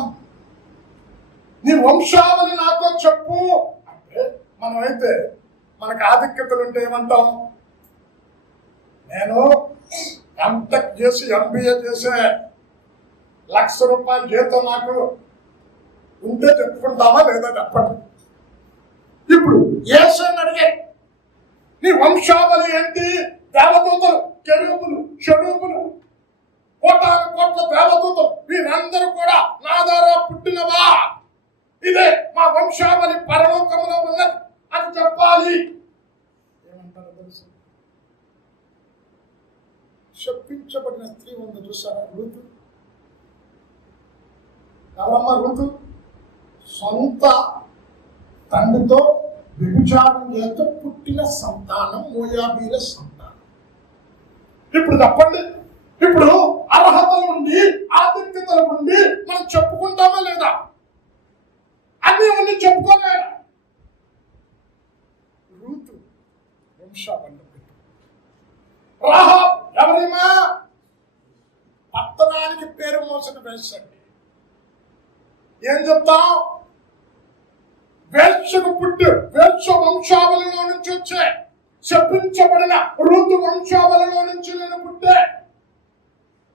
నీ వంశావళి నాతో చెప్పు అంటే మనమైతే మనకు ఆధిక్యతలు ఉంటే ఏమంటాం? నేను ఎంటెక్ చేసి ఎంబీఏ చేసే ₹1,00,000 జీతం నాకు ఉంటే చెప్పుకుంటామా లేదా చెప్పండి. ఇప్పుడు యేసుని అడిగే నీ వంశావళి ఏంటి? దేవదూతలు, కెరూబులు, షరూబులు, కోటాను కోట్ల దేవదూతలు వీరందరూ కూడా నా ద్వారా పుట్టినవా, ఇదే మా వంశావళి పరలోకంలో ఉన్నది అని చెప్పాలి. ఏమంటారు తెలుసు? శపించబడిన స్త్రీ ఉంది చూసారా? ఋతు. ఎవరమ్మా ఋతు? సొంత తండ్రితో వ్యభిచారం చేస్తూ పుట్టిన సంతానం, మోయాబీల సంతానం. ఇప్పుడు చెప్పండి, ఇప్పుడు అర్హతలు ఉండి ఆధిక్యతలు ఉండి మనం చెప్పుకుంటామా లేదా? అన్ని ఉన్ని చెప్పుకోలేదా? రూతు వంశావళి. రాహాబ్ ఎవరిమా? పట్టణానికి పేరు మోసిన వేసండి. ఏం చెప్తాం? వేశ్యకు పుట్టి వేశ్య వంశావళిలో నుంచి వచ్చే శపించబడిన ఋతు వంశావళిలో నుంచి నేను పుట్టే.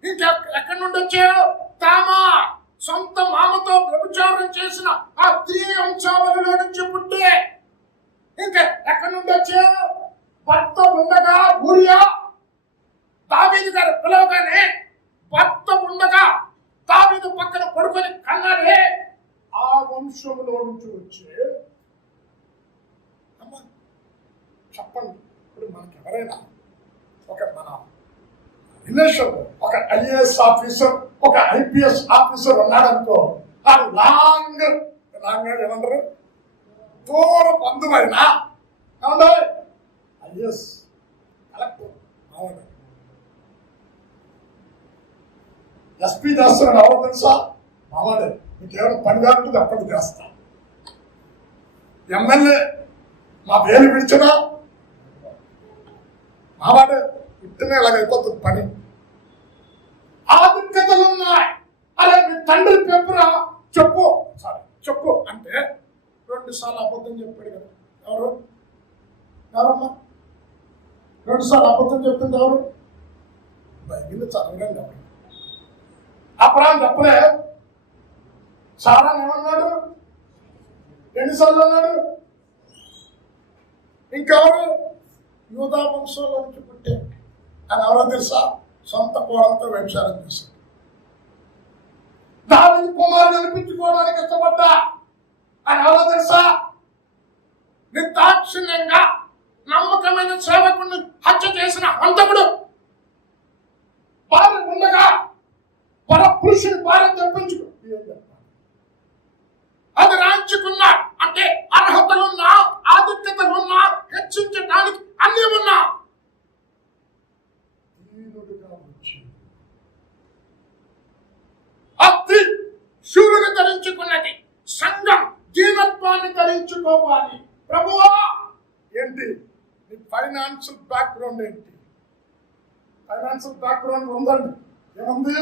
ఇంకెక్కడి నుండి వచ్చావు? తామా సొంత మామతో వ్యభిచారం చేసిన ఆ స్త్రీ వంశావళిలో నుంచి పుట్టే. ఇంకా ఎక్కడి నుండి వచ్చావు? భర్త ఉండగా ఊరియా దావీదు గారు పిలవగానే భర్త ఉండగా దావీదు పక్కన పడుకొని కన్నాడే. ఆ వంశంలో నుంచి వచ్చే. అమ్మా చెప్పండి, ఇప్పుడు మనకి ఎవరైనా ఒక మన రిలేషన్ ఒక ఐఏఎస్ ఆఫీసర్, ఒక ఐపీఎస్ ఆఫీసర్ ఉన్నాడనుకో, అది లాంగ్ ఏమంటారు దూర బంధువైనా ఏమంటే ఐఏఎస్ కలెక్టర్ అవును ఎస్పీ చేస్తున్నాడు. ఎవరు తెలుసా? మావాడే. మీకేమైనా పని కాకుండా అప్పటి చేస్తా. ఎమ్మెల్యే మా వేలు విడిచినా మావాడే. ఇట్టనే ఇలాగైపోతుంది పని. ఆధిక్య ఆధిక్యతలు ఉన్నాయి. అరే మీ తండ్రి పేపరా చెప్పు, సరే చెప్పు అంటే 2 సార్లు అబద్ధం చెప్పాడు కదా. ఎవరమ్మా 2 సార్లు అబద్ధం చెప్తుంది ఎవరు? బైబిల్ చదవడం ఎవరు? అబ్రహాం చెప్పలే. సారా ఏమన్నాడు? 2 సార్లు అన్నాడు. ఇంకెవరు? యూదా వంశంలో నుంచి పుట్టే అని ఎవరో తెలుసా? సొంత కోడలతో వ్యభిచారం చేశాడు. దావీదు కుమారుడు అనిపించుకోవడానికి ఇష్టపడ్డా అని ఎవరో తెలుసా? నిర్దాక్షిణ్యంగా నమ్మకమైన సేవకుడిని హత్య చేసిన హంతకుడు. భార్య ఉండగా పరపురుషుని భార్య తెప్పించుకు అది రాయించుకున్నా అంటే అర్హతలున్నా, ఆధిక్యతలున్నా, హెచ్చించడానికి అన్ని ఉన్నా దీనుడిగా వచ్చి అతి శూరుని ధరించుకున్నది. సంఘం దీనత్వాన్ని ధరించుకోవాలి. ప్రభువా ఏంటి నీ ఫైనాన్షియల్ బ్యాక్గ్రౌండ్ ఏంటి? ఫైనాన్షియల్ బ్యాక్గ్రౌండ్ ఉందండి. ఏముంది?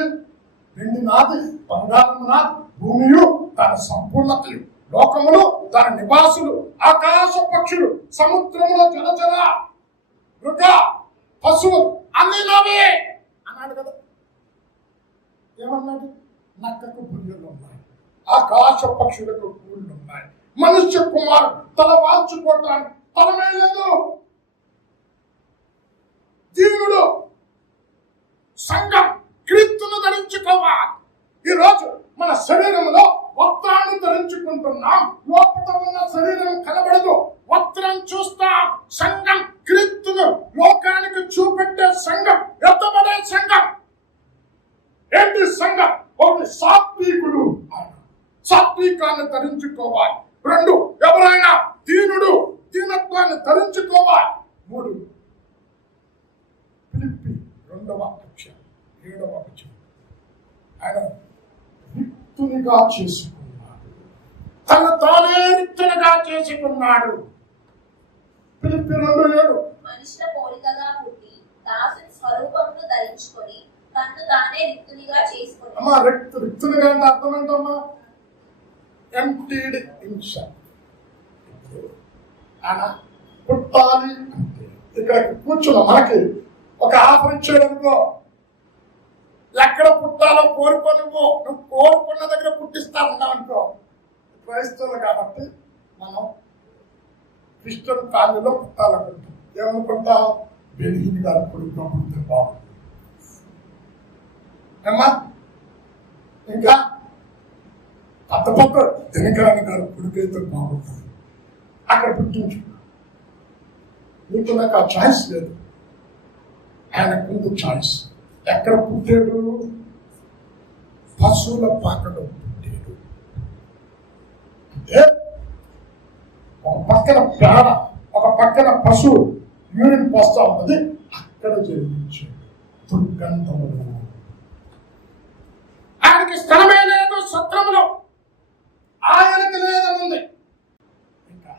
వెండి నాది, బంగారం నాది, భూమియు తన సంపూర్ణతయు, లోకములు తన నివాసులు, ఆకాశ పక్షులు, సముద్రములో జలచర మృగ పశువులు అన్ని నావే అన్నాడు కదా. ఏమన్నాడు? నక్కకు బుర్రెలు ఉన్నాయి, ఆకాశ పక్షులకు గూళ్ళు ఉన్నాయి, మనుష్య కుమారుడు తల వాల్చుకోవటానికి తలమే లేదు. జీవుడు సంఘం క్రీస్తును ధరించుకోవాలి. ఈరోజు మన శరీరంలో వస్త్రాన్ని ధరించుకుంటున్నాం. లోపల ఉన్న శరీరం కనబడదు, వస్త్రం చూస్తాం. సంఘం క్రీస్తును లోకానికి చూపెట్టే సంఘం, ఎత్తబడే సంఘం. ఏంటి సంఘం? ఒకటి సాత్వికుడు, సాత్వికాన్ని ధరించుకోవాలి. 2 ఎవరైనా దీనుడు, దీనత్వాన్ని ధరించుకోవాలి. 3 ఫిలిప్పీ 2వ అధ్యాయం 7వ వచనం, ఆయన రిక్తునిగా చేసుకున్నాడు, తను తానే రిక్తునిగా చేసుకున్నాడు. ఫిలిప్పీ 2:7 మనుషుల పోలికగా పుట్టి దాసుని స్వరూపమును ధరించుకొని తన్ను తానే రిక్తునిగా చేసుకొని. అమ్మా రిక్తునిగా అంటే అర్థం ఏంటమ్మా? Emptied himself. ఆయన పుట్టాలి అంటే ఇక్కడ కూర్చున్న మనకి ఒక ఆఫర్ ఇచ్చాడు అనుకో, ఎక్కడ పుట్టాలో కోరుకో, నువ్వు కోరుకున్న దగ్గర పుట్టిస్తా ఉన్నావు అనుకో. క్రైస్తవులు కాబట్టి మనం క్రిస్టియన్ ఫ్యామిలీలో పుట్టాలనుకుంటాం. ఏమనుకుంటాం? బెనిహిన్ గారు కొడుకుగా పుడితే బాగుంది ఏమ్మా. ఇంకా పెద్ద దినకరణ గారు కొడుకైతే బాగుంటుంది, అక్కడ పుట్టించు. నీకు నాకు ఆ ఛాయిస్ లేదు, ఆయనకుంది ఛాయిస్. ఎక్కడ పుట్టాడు? పశువుల పాకలో పుట్టాడు. అంటే ఒక పక్కన పేడ, ఒక పక్కన పశువు యూరిన్ పోస్తా ఉన్నది, అక్కడ జన్మించాడు. దుర్గంధములు. ఆయనకి స్థలమే లేదు సత్రములో, ఆయనకి లేదనుంది. ఇంకా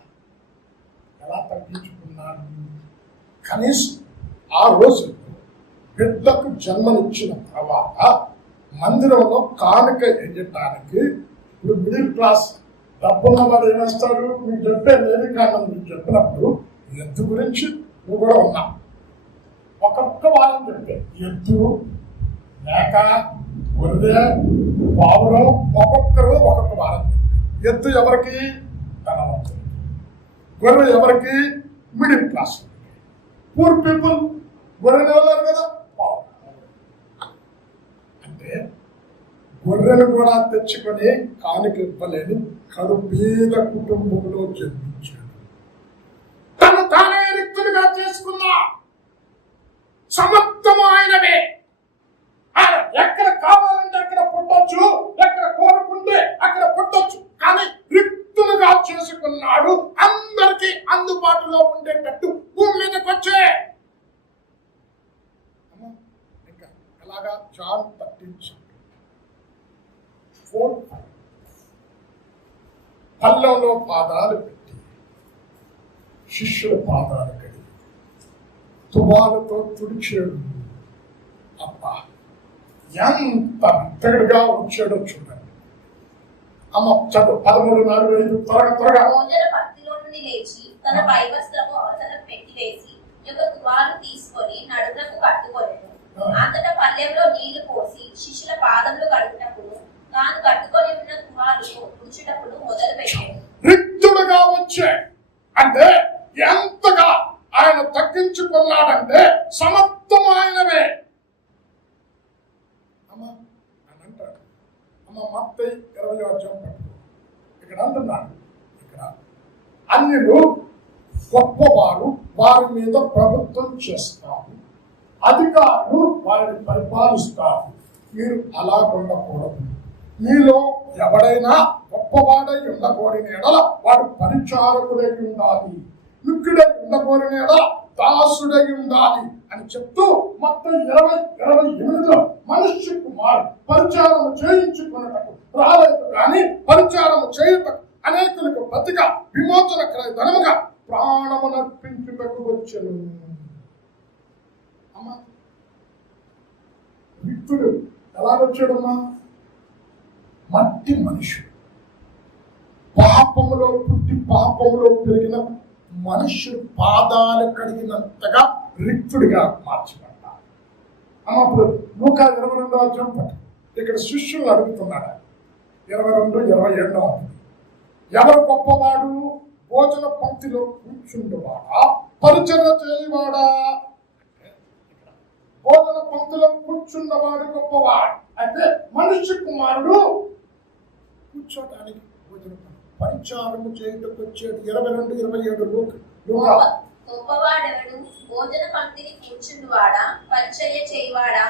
ఎలా తగ్గించుకున్నాడు? కనీసం ఆ రోజు బిడ్డకు జన్మనిచ్చిన తర్వాత మందిరంలో కానుక వేయటానికి ఇప్పుడు మిడిల్ క్లాస్ డబ్బున్న వాడు ఏమేస్తాడు? మీకు చెప్పే లేని కారణం మీకు చెప్పినప్పుడు ఎద్దు గురించి నువ్వు కూడా ఉన్నావు. ఒక్కొక్క వారం చెప్పే ఎద్దు, మేక, గొర్రె, పావురం ఒక్కొక్కరు ఒక్కొక్క వారం చెప్పే. ఎద్దు ఎవరికి? ధనవంతులు. గొర్రె ఎవరికి? Middle class. పూర్ పీపుల్ గొర్రెలు ఎవరు కదా. అంటే గొర్రెలు కూడా తెచ్చుకొని కానుక ఇవ్వలేని కడుపేద కుటుంబంలో జన్మించాడు. తను తానే రిక్తునిగా చేసుకున్నా. సమర్థము ఆయనవే. ఎక్కడ కావాలంటే అక్కడ పుట్టొచ్చు, ఎక్కడ కోరుకుంటే అక్కడ పుట్టొచ్చు. కానీ రిక్తునిగా చేసుకున్నాడు, అందరికీ అందుబాటులో ఉండేటట్టు భూమి మీదకి వచ్చే. ఇంకా అలాగా జాన్ 13:4 పళ్ళంలో పాదాలు పెట్టి శిష్యుల పాదాలు కడిగి తువాలతో తుడిచాడు. అబ్బా ఎంత అంతగా వచ్చాడో చూడండి. అమ్మ చదువు 13:45 త్వరగా. భోజన పంక్తిలో నుండి లేచి తన పై వస్త్రము అవతల పెట్టి వేసి ఒక తువాలు తీసుకొని నడుమునకు కట్టుకొనెను. అంతటా పళ్ళెంలో నీళ్లు పోసి శిష్యుల పాదములు కడుగుటప్పుడు తాను కట్టుకొని ఉన్న తువాలు ఉంచుటప్పుడు మొదలు పెట్టాడు. రిక్తుడుగా వచ్చే అంటే ఎంతగా ఆయన తగ్గించుకున్నాడంటే సమర్థం ఆయనవే. అమ్మ అని అంటాడు. అమ్మ మత్తయి 20వ అధ్యాయం ఇక్కడ అంటున్నాడు. ఇక్కడ అన్యులు గొప్పవారు, వారి మీద ప్రభుత్వం చేస్తారు, అధికారులు వారిని పరిపాలిస్తారు. మీరు అలా ఉండకూడదు. మీలో ఎవడైనా గొప్పవాడై ఉండకూడని ఎడల వాడు పరిచారకుడై ఉండాలి, ముఖ్యుడై ఉండకూడని ఎడల దాసుడై ఉండాలి అని చెప్తూ మొత్తం 20:28లో మనుష్య కుమారుడు పరిచారము చేయించుకున్నటకు రాలేదు కానీ పరిచారము చేయుటకు అనేకులకు ప్రతిగా విమోచన ధనముగా ప్రాణమునర్పించుటకు వచ్చెను. అమ్మా మిత్రుడు ఎలాగొచ్చాడమ్మా? మట్టి మనుషుడు, పాపములో పుట్టి పాపములో పెరిగిన మనుషుడు పాదాలు కడిగినంతగా రిక్తుడిగా మార్చబడ్డాడు. అమ్మ అప్పుడు లూకా 22వ అధ్యాయం ఇక్కడ శిష్యులు అడుగుతున్నాడు. 22-27 ఎవరు గొప్పవాడు? భోజన పంక్తిలో కూర్చుండువాడా, పరిచర్య చేయవాడా? భోజన పంక్తిలో కూర్చున్నవాడు గొప్పవాడు. అయితే మనుష్య కుమారుడు కూర్చోటానికి భోజన పరిచారము చేయటకు వచ్చాడు. 22-27 గొప్పవాడెవడు? భోజన పంక్తిని కూర్చుండువాడా, పరిచర్య చేయవాడా?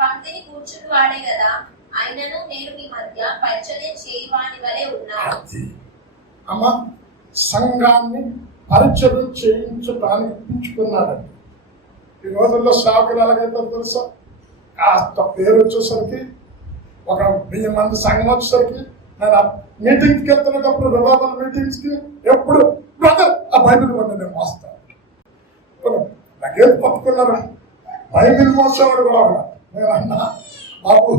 పంక్తిని కూర్చుండువాడే కదా. అయినను నేను మీ మధ్య పరిచర్య చేయవాని వలె ఉన్నాను. అమ్మ సంఘాన్ని పరిచర్య చేయించడానికి పిలుచుకున్నాడండి. ఈ రోజుల్లో సేవకులు ఎలాగైతే తెలుసా? కాస్త పేరు వచ్చేసరికి, ఒక 1000 మంది సంఘం వచ్చేసరికి, నేను మీటింగ్కి వెళ్తున్నప్పుడు రివైవల్ మీటింగ్స్ కి ఎప్పుడు బ్రదర్ ఆ బైబిల్ కొన్ని నేను మోస్తాను. నాకేది పట్టుకున్నారు బైబిల్ మోసేవాడు కూడా. నేను అన్నా బాబు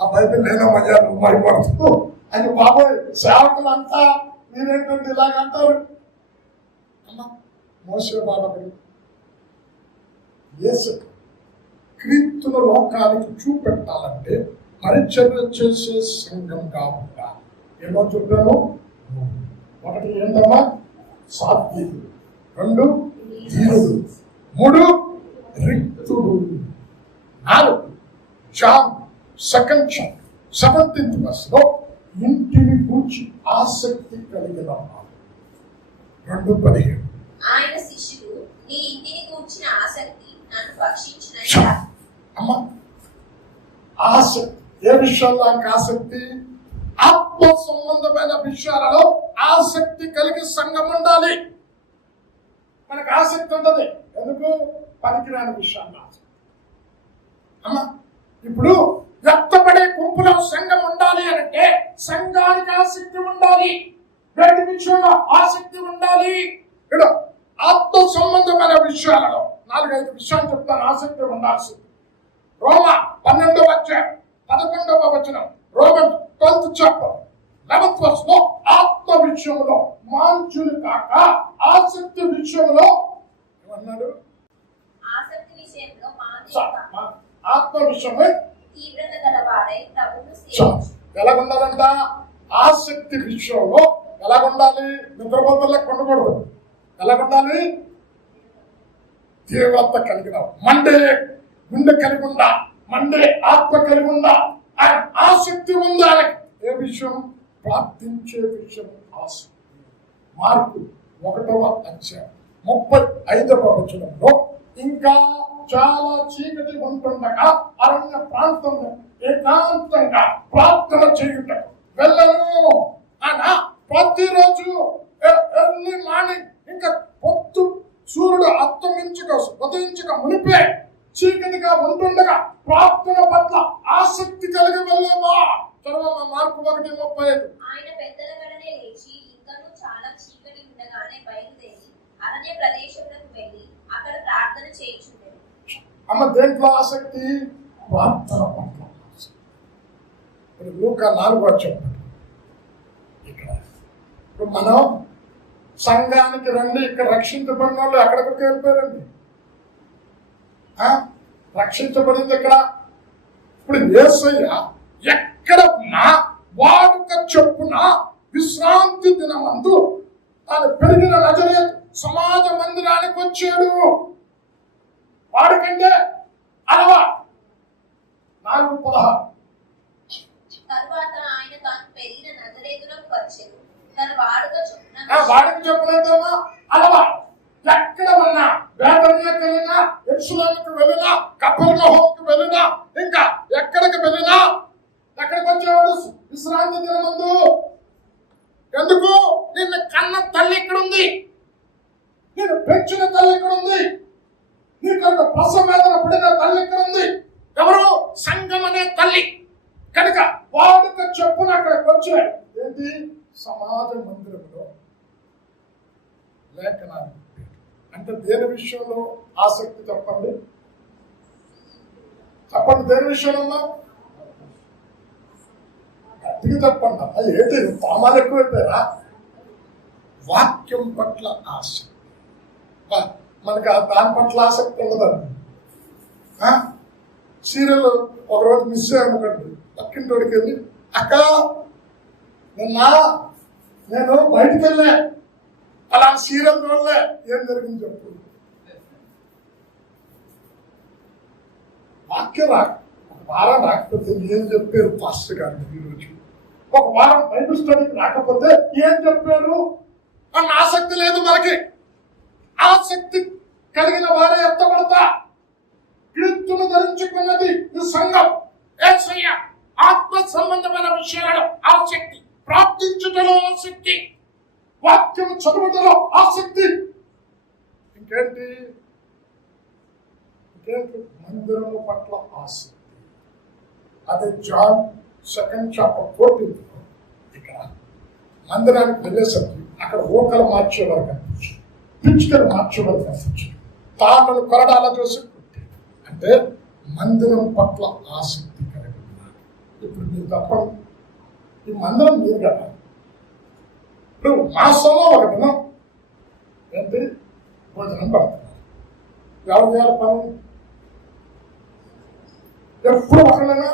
ఆ బైబిల్ నేనే మయ్యాను భయపడుతూ అని. బాబోయ్ సేవకులు అంతా మీరేంటంటే ఇలాగంటారు. అమ్మా మోసే బాబు యేసు క్రీస్తుల లోకానికి చూపెట్టాలంటే పరిచర్య చేసే సంఘంగా ఉండాలి. ఏమో చెప్పాను? 1 ఏంటమ్మా? సాధ్యుడు, 2 ధీరుడు, 3 రిక్తుడు, 4 John 2nd chapter 17th verse ఇంటిని కూర్చి ఆసక్తి కలిగిన 2:15 ఆయన శిష్యుడు నీ ఇంటిని కూర్చిన ఆసక్తి నన్ను భక్షించిన. అమ్మా ఆసక్తి ఏ విషయాల్లో ఆయనకు ఆసక్తి? ఆత్మ సంబంధమైన విషయాలలో ఆసక్తి కలిగి సంఘం ఉండాలి. మనకు ఆసక్తి ఉంటుంది ఎందుకు? పనికిరాని విషయాల్లో ఆసక్తి. అమ్మా ఇప్పుడు వ్యక్తపడే గుంపులో సంఘం ఉండాలి అంటే సంఘానికి ఆసక్తి ఉండాలి, వేటి విషయంలో ఆసక్తి ఉండాలి. ఇక్కడ ఆత్మ సంబంధమైన విషయాలలో 4-5 విషయాలు చెప్తాను. ఆసక్తి ఉండాల్సింది. రోమా 12వ అధ్యాయం 11వ వచనం, Roman 12th chapter 11th verse ఆత్మ విషయంలో మాంచులు కాక ఆసక్తి విషయంలో ఏమన్నాడు? ఆసక్తి విషయంలో ఆత్మ విషయమై తీవ్రత గలవాడై ప్రభువును సేవించు. ఎలా ఉండాలంట? ఆసక్తి విషయంలో ఎలా ఉండాలి? నిద్రపోతలకు ఉండకూడదు. ఎలా ఉండాలి? తీవ్రత కలిగిన మండే గుండె కలిగి ఉందా, మండే ఆత్మ కలిగి ఉందా, ఆయన ఆసక్తి ఉందా? ఏ విషయం? ప్రార్థించే విషయం ఆసక్తి. మార్కు 1వ అధ్యాయం 35వ వచనంలో ఇంకా చాలా చీకటి ఉంటుండగా అరణ్య ప్రాంతంలో ఏకాంతంగా ప్రార్థన చేయుటకు వెళ్ళను ఆయన ప్రతిరోజు ఎర్లీ మార్నింగ్ ఇంకా పొద్దు సూర్యుడు ఉదయించక మునిపే చీకటిగా ఉంటుండగా ప్రార్థన పట్ల ఆసక్తి కలిగి వెళ్ళావా? చదవమ్మా మార్కు 1:35. ఆయన పెద్దల గడనే లేచి ఇంకనూ చాలా చీకటి ఉండగానే బయలుదేరి అరణ్య ప్రదేశంలోకి వెళ్ళి అక్కడ ప్రార్థన చేయుచుండెను. అమ్మ దేంట్లో ఆసక్తి? ప్రార్థన పట్ల ఆసక్తి. ఇప్పుడు లూకా 4వ అధ్యాయం ఇక్కడ ఇప్పుడు మనం సంఘానికి రండి, ఇక్కడ రక్షించబడిన వాళ్ళు ఎక్కడికి వెళ్ళిపోయారండి? రక్షించబడింది ఇక్కడ. ఇప్పుడు యేసయ్య ఎక్కడ ఉన్నా వాడుక చొప్పున విశ్రాంతి దినమందు తాను పెరిగిన నజరేతు సమాజ మందిరానికి వచ్చాడు. వాడికంటే అలవా 4:16 తరువాత ఆయన తాను పెరిగిన నజరేతులకు వచ్చాడు. తన వాడుక చెప్పునేదమ్మా అలవా. ఎక్కడ ఉన్నా, బేతనియాకి వెళ్ళినా, యెరూషలేముకు వెళ్ళినా, కపెర్నహూముకు వెళ్ళినా, ఇంకా ఎక్కడికి వెళ్ళినా ఎక్కడికి వచ్చేవాడు? విశ్రాంతి దినమందు. ఎందుకు? నిన్ను కన్న తల్లి ఇక్కడ ఉంది, నేను పెంచిన తల్లి ఇక్కడ ఉంది, నీకు ఒక ప్రసవ వేదన పడిన తల్లి ఇక్కడ ఉంది. ఎవరు? సంఘం అనే తల్లి. కనుక వాడుక చెప్పున అక్కడికి వచ్చాడు. ఏంటి? సమాజ మందిరంలో లేఖనాలు. అంటే దేని విషయంలో ఆసక్తి? చెప్పండి దేని విషయంలో? గట్టిగా చెప్పండి. అది ఏంటి? పామాలు ఎక్కువైపోయారా? వాక్యం పట్ల ఆసక్తి. మనకి దాని పట్ల ఆసక్తి ఉండదండి. సీరియల్ ఒకరోజు మిస్ అయ్యానుకోండి, పక్కింటోడికి వెళ్ళి, అక్క నేను బయటికి వెళ్ళా, అలా సీరియల్ చూడలే, ఏం జరిగింది చెప్పు. వాక్యం ఒక వారం రాకపోతే ఏం చెప్పారు పాస్టర్ గారు ఈరోజు? ఒక వారం బైబిల్ స్టడీకి రాకపోతే ఏం చెప్పారు అన్న ఆసక్తి లేదు మనకి. ఆసక్తి కలిగిన వారే ఎత్తబడతా. క్రీస్తును ధరించుకున్నది ఈ సంఘం. యేసయ్య ఆత్మ సంబంధమైన విషయాలలో ఆసక్తి, ప్రార్థించుటలో ఆసక్తి, వాక్యం చదువుటలో ఆసక్తి. ఇంకేంటి? మందిరము పట్ల ఆసక్తి. అదే జాన్ 2nd chapter 14 ఇక్కడ మందిరానికి వెళ్ళేసరికి అక్కడ ఓకలు మార్చేవారు కనిపించారు, పిచ్చుకలు మార్చేవారు కనిపించారు, తాళ్ళను కొరడాల చూసి అంటే మందిరం పట్ల ఆసక్తి కలిగి ఉన్నారు. ఇప్పుడు మీరు తప్పండి, ఈ మందిరం మీరు కదా. ఇప్పుడు మాసంలో ఒక దినం ఏంటి? భోజనం పడుతున్నారు. ఎవరి పని? ఎప్పుడు ఒకళ్ళైనా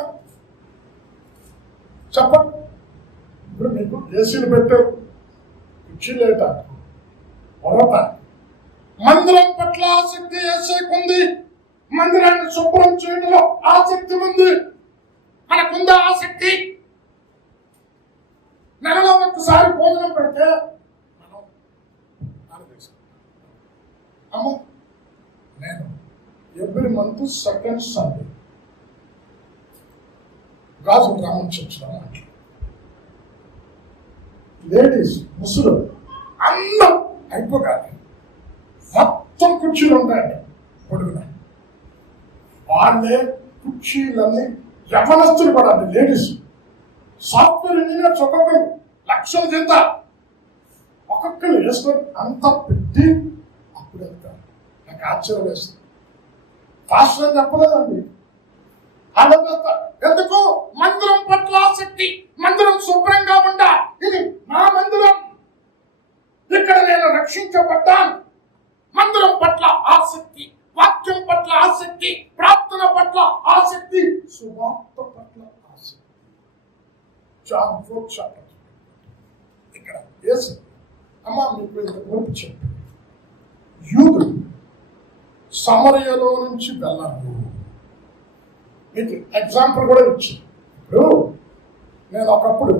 చెప్పండి. ఇప్పుడు మీకు ఏసీలు పెట్టారు, కుర్చీలు వేయటానికి, పొరటానికి. మందిరం పట్ల ఆసక్తి ఏసీకుంది. మందిరాన్ని శుభ్రం చేయడంలో ఆసక్తి ఉంది. మనకుందా ఆసక్తి? నెలలో ఒక్కసారి భోజనం పెడితే మనం అమ్మో, నేను ఎవ్రీ మంత్ 2nd Sunday గాజు గ్రామం చర్చిలో లేడీస్, ముసులు అందరూ అయిపోగానే మొత్తం కుర్చీలు ఉంటాయండి పొడుగున. వాళ్ళే కుర్చీలన్నీ యవనస్తులు పడాలి. లేడీస్ సాఫ్ట్వేర్ ఇంజనీర్స్ ఒక్కొక్కరు లక్షల జీత ఒక్కొక్కరు వేసుకొని అంత పెట్టి అప్పుడు వెళ్తారు. నాకు ఆశ్చర్యం వేస్తుంది. పాస్టర్ అని చెప్పలేదండి, ఆలోచిస్తా. ఎందుకు? మందిరం పట్ల ఆసక్తి. మందిరం శుభ్రంగా ఉండా, ఇది నా మందిరం, ఇక్కడ నేను రక్షించబడ్డాను. మందిరం పట్ల ఆసక్తి, వాక్యం పట్ల ఆసక్తి, ప్రార్థన పట్ల ఆసక్తి, సువార్త పట్ల ఆసక్తి. జాన్ 4th chapter ఇక్కడ యేసు అమ్మ మీకు ఇంతకు చెప్పి యూదులు సమరయలో నుంచి వెళ్ళారు. మీకు ఎగ్జాంపుల్ కూడా ఇచ్చింది. ఇప్పుడు నేను ఒకప్పుడు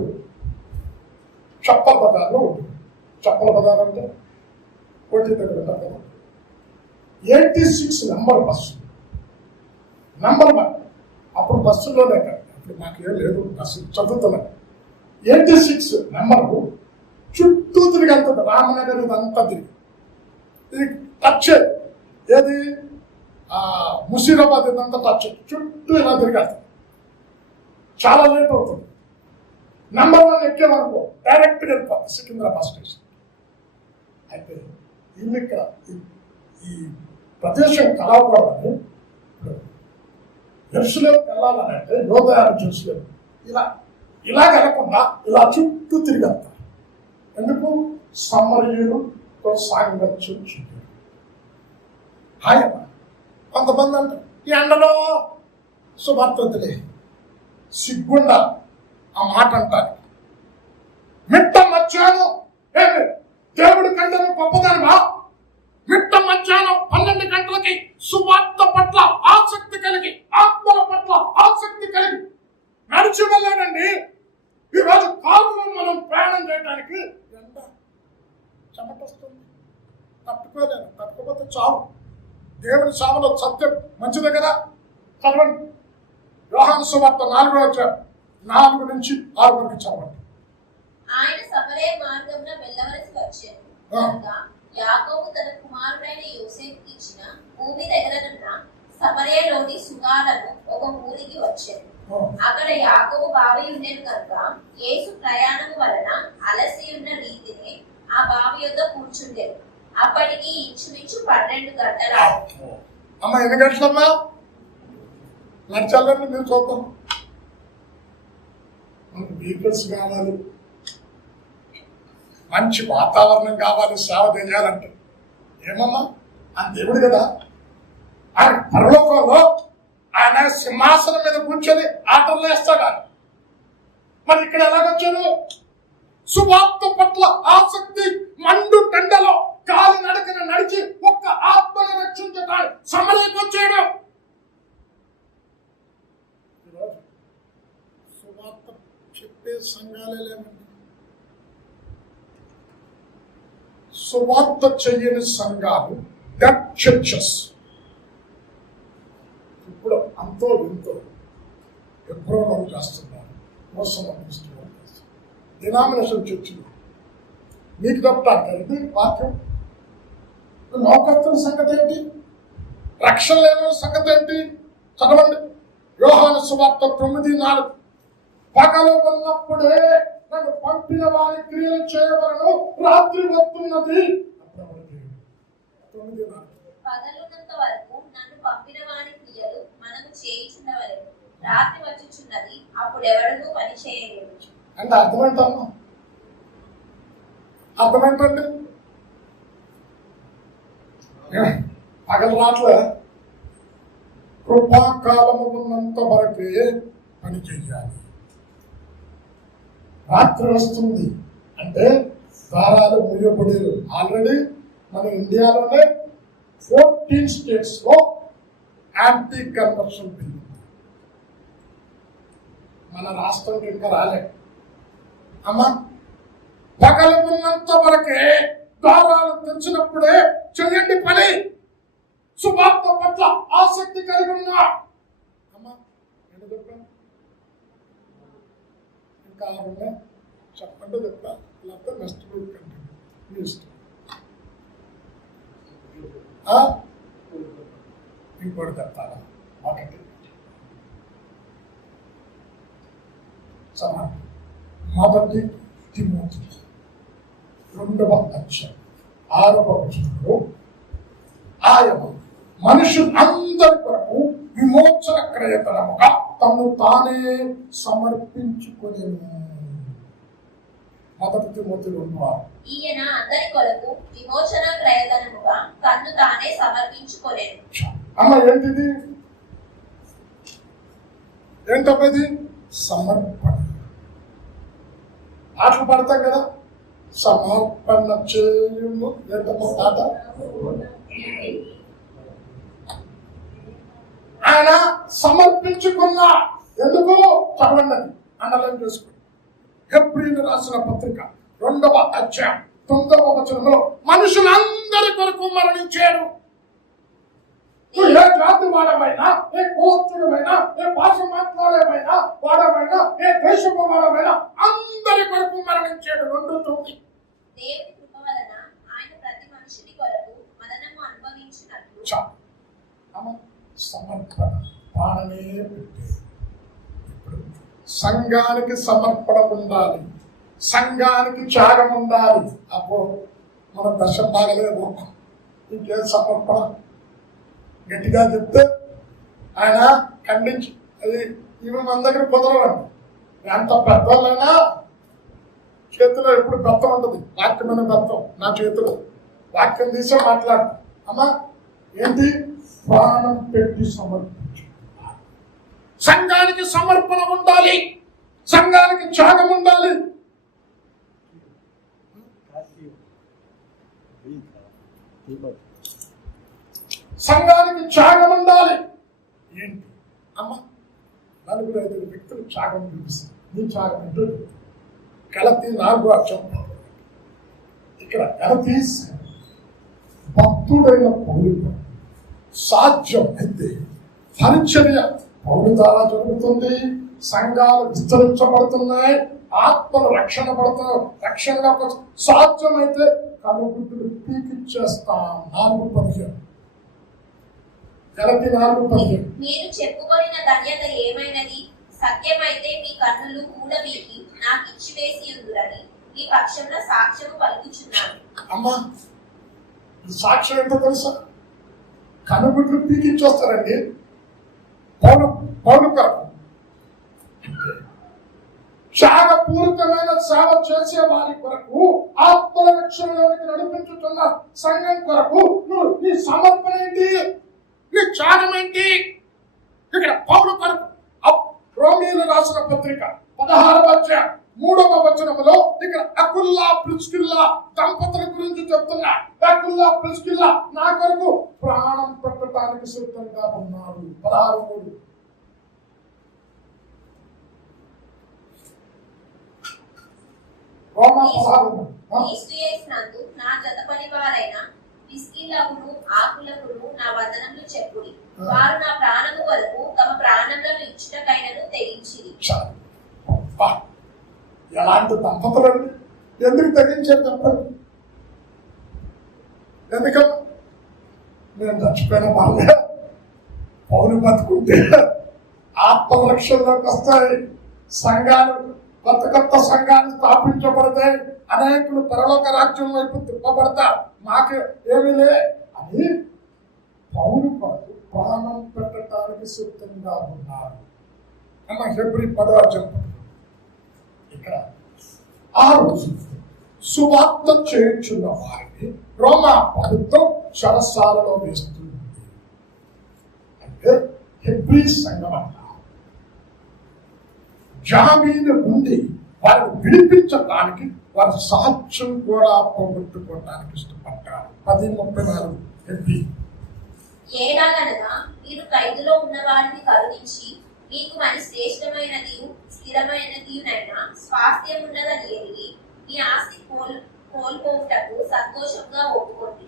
చప్పల బజార్లో ఉంటుంది. చప్పల బజార్ అంటే కోటి దగ్గర ఉంటారు కదా, 86 నెంబర్ బస్సు, నెంబర్ 1. అప్పుడు బస్సులోనే కదా, ఇప్పుడు నాకేం లేదు, బస్సు చదువుతున్నాను. 86 నెంబరు చుట్టూ తిరిగి వెళ్తుంది. రామనగర్ ఇదంతా తిరిగి ఇది టచ్. ఏది? ముషీరాబాద్ ఇదంతా టచ్, చుట్టూ ఇలా తిరిగి వెళ్తుంది. చాలా లేట్ అవుతుంది. నెంబర్ 1 ఎక్కేమనుకో డైరెక్ట్గా వెళ్ళిపోతుంది సికింద్రాబాద్ స్టేషన్. అయితే ఇల్లు ఇక్కడ ఈ ప్రదేశం కలవకూడదని యెరూషలేముకి వెళ్ళాలని అంటే యోదయాన్ని చూసలేము ఇలా ఇలా కలకుండా ఇలా చుట్టూ తిరిగేస్తారు. ఎందుకు? సమరయులతో సాంగత్యం చేయాలి. ఆయన కొంతమంది అంటారు ఈ ఎండలో శుభార్తలే సిగ్గుండా ఆ మాట అంటారు. మిట్ట మధ్యాహ్నం దేవుడి కంటే గొప్పదానివా? మిట్ట మధ్యాహ్నం 12 గంటలకి సువార్త పట్ల ఆసక్తి కలిగి, ఆత్మల పట్ల ఆసక్తి కలిగి నడిచి వెళ్ళాడండి. ఈరోజు కాలంలో మనం ప్రయాణం చేయడానికి ఎండ చెమట వస్తుంది, తట్టుకోలేను. తట్టుకోకపోతే చావు. దేవుని సామలో సత్యం మంచిదే కదా. చదవండి యోహాను సువార్త 4వ అధ్యాయం 4 నుంచి 6 వరకు చదవండి. ఆయన సమరయ మార్గమున వెళ్ళవలసి వచ్చాను కనుక యాకోబు తన కుమారుడైన యోసేపుకి ఇచ్చిన భూమి దగ్గరనున్న సమరయలోని సుగాలను ఒక ఊరికి వచ్చాను. అక్కడ యాకోబు బావి ఉండేది కనుక యేసు ప్రయాణము వలన అలసి ఉన్న రీతిని ఆ బావి యొద్ద కూర్చుండేది. అప్పటికి ఇంచుమించు 12 గంటలు. అమ్మ ఎన్ని గంటలమ్మా నడిచాలని మీరు చూద్దాం. మనకు వెహికల్స్ కావాలి, మంచి వాతావరణం కావాలి, సేవ చేయాలంటే ఏమమ్మా ఆయన దేవుడు కదా. ఆయన పరలోకంలో ఆయన సింహాసనం మీద కూర్చొని ఆటలు వేస్తాడు. మరి ఇక్కడ ఎలాగొచ్చాడు? సువార్త పట్ల ఆసక్తి, మండు టెండలో కాలి నడకన నడిచి ఒక్క ఆత్మను రక్షించడానికి సమరయకు వచ్చాడు. సువార్త చెప్పే సంఘాలే లేవండి. సువార్త చెయ్యని సంఘాలు డెడ్ చర్చెస్. ఇప్పుడు అంతో ఎంతో ఎప్పుడో చేస్తున్నారు, మోసం అనిపిస్తున్నారు. డినామినేషన్ చర్చిలు మీకు తప్పండి వాక్యం. లోకస్తుల సంగతి ఏంటి? రక్షణ లేని సంగతి ఏంటి? చదవండి యోహాను సువార్త 9:4. పగలు ఉన్నప్పుడే నన్ను పంపిన వారి క్రియలు చేయవలను, రాత్రి వస్తున్నది. 9:4. పగలున్నంత వరకు నన్ను పంపిన వారి క్రియలు మనము చేయుచున్నవలెను, రాత్రి వచ్చుచున్నది, అప్పుడు ఎవడనూ పని చేయలేడు. అంటే అర్థమేంటమ్మా? అర్థమేంటండి? పగలు రాట్లే, కృపాకాలము ఉన్నంత వరకే పని చెయ్యాలి. రాత్రి వస్తుంది అంటే దారాలు ముయ్యబడేరు. ఆల్రెడీ మన ఇండియాలోనే 14 స్టేట్స్ లో యాంటీ కన్వర్షన్ బిల్. మన రాష్ట్రం ఇంకా రాలే. అమ్మా పగలు ఉన్నంత వరకే ద్వారాలు తెరిచినప్పుడే చెయ్యండి పని. సువార్త పట్ల ఆసక్తి కలిగి ఉన్నా. అమ్మా ఎంత చెప్పాను? ఇంకా చెప్పండి చెప్తా, లేకపోతే నెక్స్ట్ గ్రూప్ కంటిన్యూ మీ ఇష్టం. ఇంకోటి చెప్తారా? ఒకటి మొదటి తిమోతి 2వ అధ్యాయం 6వ వచనంలో ఆయన మనుషులందరి కొరకు విమోచన క్రయతనముగా తను తానే సమర్పించుకొనెను. మొదటి తిమోతి 2:6. ఈయన అందరి కొరకు విమోచన క్రయధనముగా తన్ను తానే సమర్పించుకొనెను. అమ్మ ఏంటిది? ఏంటది? సమర్పణ. ఆటలు పడతాం కదా, సమర్పణ చేయుము. ఏంటమ్మా పాట? ఆయన సమర్పించుకున్నా. ఎందుకు? చదవండి, అండర్లైన్ చేసుకోండి. హెబ్రీయులకు రాసిన పత్రిక 2వ అధ్యాయం 9వ వచనంలో మనుషులందరి కొరకు మరణించారు. నువ్వు ఏ జాతి వాడమైనా, ఏ కులస్తుడమైనా, ఏ భాష మాట్లాడేమైనా వాడమైనా, ఏ దేశపు వాడమైనా అందరి కొరకు మరణించాడు. 2:9. దేవుని కృప వలన ఆయన ప్రతి మనిషిని కొరకు మరణము అనుభవించినట్లు సమర్పణ ప్రాణమే పెట్టే. ఇప్పుడు సంఘానికి సమర్పణ ఉండాలి, సంఘానికి త్యాగం ఉండాలి. అప్పుడు మన దశ బాగలేదు. ఇంకేం సమర్పణ? గట్టిగా చెప్తే ఆయన ఖండించి అది ఇవి మన దగ్గర కుదరవండి. ఎంత పెద్దోళ్ళైనా చేతిలో ఎప్పుడు బెత్తం ఉంటుంది, వాక్యమైన బెత్తం నా చేతిలో. వాక్యం తీసే మాట్లాడు. అమ్మా ఏంటి? ప్రాణం పెట్టి సమర్పించు. సంఘానికి సమర్పణ ఉండాలి, సంఘానికి త్యాగం ఉండాలి. సంఘానికి త్యాగం ఉండాలి. ఏంటి అమ్మ? 4-5 వ్యక్తులు త్యాగం చూపిస్తారు. నీ త్యాగం ఏంటో గలతీ 4 ఇక్కడ గలతీ భక్తుడైన పౌరుడు సాధ్యం అయితే పరిచర్య పౌరు ద్వారా జరుగుతుంది. సంఘాలు విస్తరించబడుతున్నాయి, ఆత్మలు రక్షణగా సాధ్యమైతే కనుగుడ్డులు పీకిచ్చేస్తాం. 4:15 గలతీ 4:15. మీరు చెప్పుకొనిన ధన్యత ఏమైనది? సత్యమైతే మీ కన్నులు కూడబీకి నాకు ఇచ్చివేసి ఉందురని ఈ పక్షంలో సాక్ష్యము పలుకుచున్నాను. అమ్మా సాక్ష్యం ఏంటో తెలుసా? కనుగుడ్లు పీకిచ్చేస్తారండి పౌరు కొరకు. త్యాగపూరితమైన సేవ చేసే వారి కొరకు, ఆత్మల రక్షణలోనికి నడిపించుతున్న సంఘం కొరకు నీ సమర్పణ ఏంటి? నీ త్యాగం ఏంటి? ఇక్కడ పౌరు కొరకు రోమీయులు రాసిన పత్రిక 16:3 ఇక్కడ అకుల్లా ప్రిస్కిల్లా దంపతుల గురించి చెప్తున్నా. అకుల్లా ప్రిస్కిల్లా నా కొరకు ప్రాణం పెట్టడానికి సిద్ధంగా ఉన్నారు. 16:3. నా జత పనివారైన ప్రిస్కిల్లాకును ఆకులకును నా వందనములు చెప్పుడి. వారు నా ప్రాణము వరకు తమ ప్రాణములను ఇచ్చుటకైనను తెగించిరి. ఎలాంటి దంపతులండి! ఎందుకు తెగించారు చెప్పండి? ఎందుకన్నా నేను చచ్చిపోయిన వాళ్ళే పౌరు బతుకుంటే ఆత్మ రక్షణలోకి వస్తాయి, సంఘాలు కొత్త సంఘాలు స్థాపించబడతాయి, అనేకులు పరలోక రాజ్యం వైపు తిప్పబడతారు, మాకు ఏమీ లే అని పౌరు కొరకు ప్రాణం పెట్టడానికి సిద్ధంగా ఉన్నారు అన్న హెబ్రీ 10 ఇక్కడ ఆ రోజు సువార్త చేయించున్న వారిని రోమా ప్రభుత్వం చెరసాలలో వేస్తుంది. అంటే హెబ్రీ సంఘం అన్నారు జామీను నుండి వారిని విడిపించడానికి వారి సాక్ష్యం కూడా పోగొట్టుకోవడానికి ఇష్టపడ్డారు. 10:34 హెబ్రీ. ఏడాగనగా మీరు ఖైదులో ఉన్న వారిని కరుణించి మీకు మరి శ్రేష్టమైనది స్థిరమైనదినైనా స్వాస్థ్యం ఉన్నదని ఎరిగి మీ ఆస్తి కోల్పోవుటకు సంతోషంగా ఒప్పుకోండి.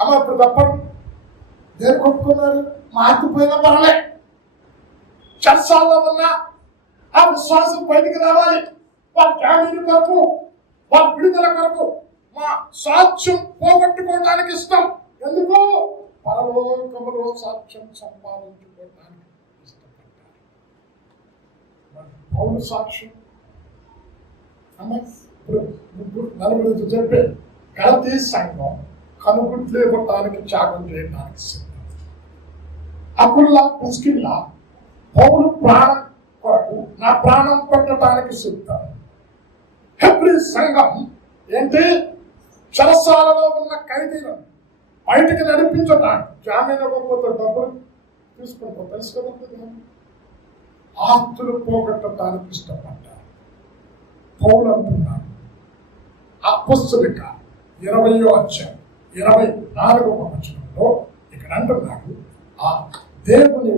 అమ్మ ఇప్పుడు తప్పండి, దేని కొట్టుకున్నారు? మారిపోయినా పర్లే, చర్చాల్లో ఉన్న ఆ విశ్వాసం బయటికి రావాలి. వారి జామీను కొరకు, వారి విడుదల కొరకు మా సాక్ష్యం పోగొట్టుకోవడానికి ఇష్టం. ఎందుకు? పరలోకములో సాక్ష్యం సంపాదించుకోవడానికి ఇష్టపడ్డారు. పౌరు సాక్ష్యం అమ్మ ఇప్పుడు 4 చెప్పే గలతీ సంఘం కనుగుడ్లు ఇవ్వటానికి త్యాగం చేయడానికి సిద్ధం. అకుల్లా ప్రిస్కిల్లా పౌరు ప్రాణం కొరకు నా ప్రాణం పెట్టడానికి సిద్ధం. హెబ్రీ సంఘం ఏంటి? చెరసాలలో ఉన్న ఖైదీలను బయటికి నడిపించటానికి జామీను ఇవ్వకపోతే డబ్బులు తీసుకుంటాం, తెలుసు కదా. ఆస్తులు పోగొట్టడానికి ఇష్టపడ్డారు. పౌలు అంటున్నాడు అపొస్తలిక 20:24 ఇక్కడ అంటున్నాడు, ఆ దేవుని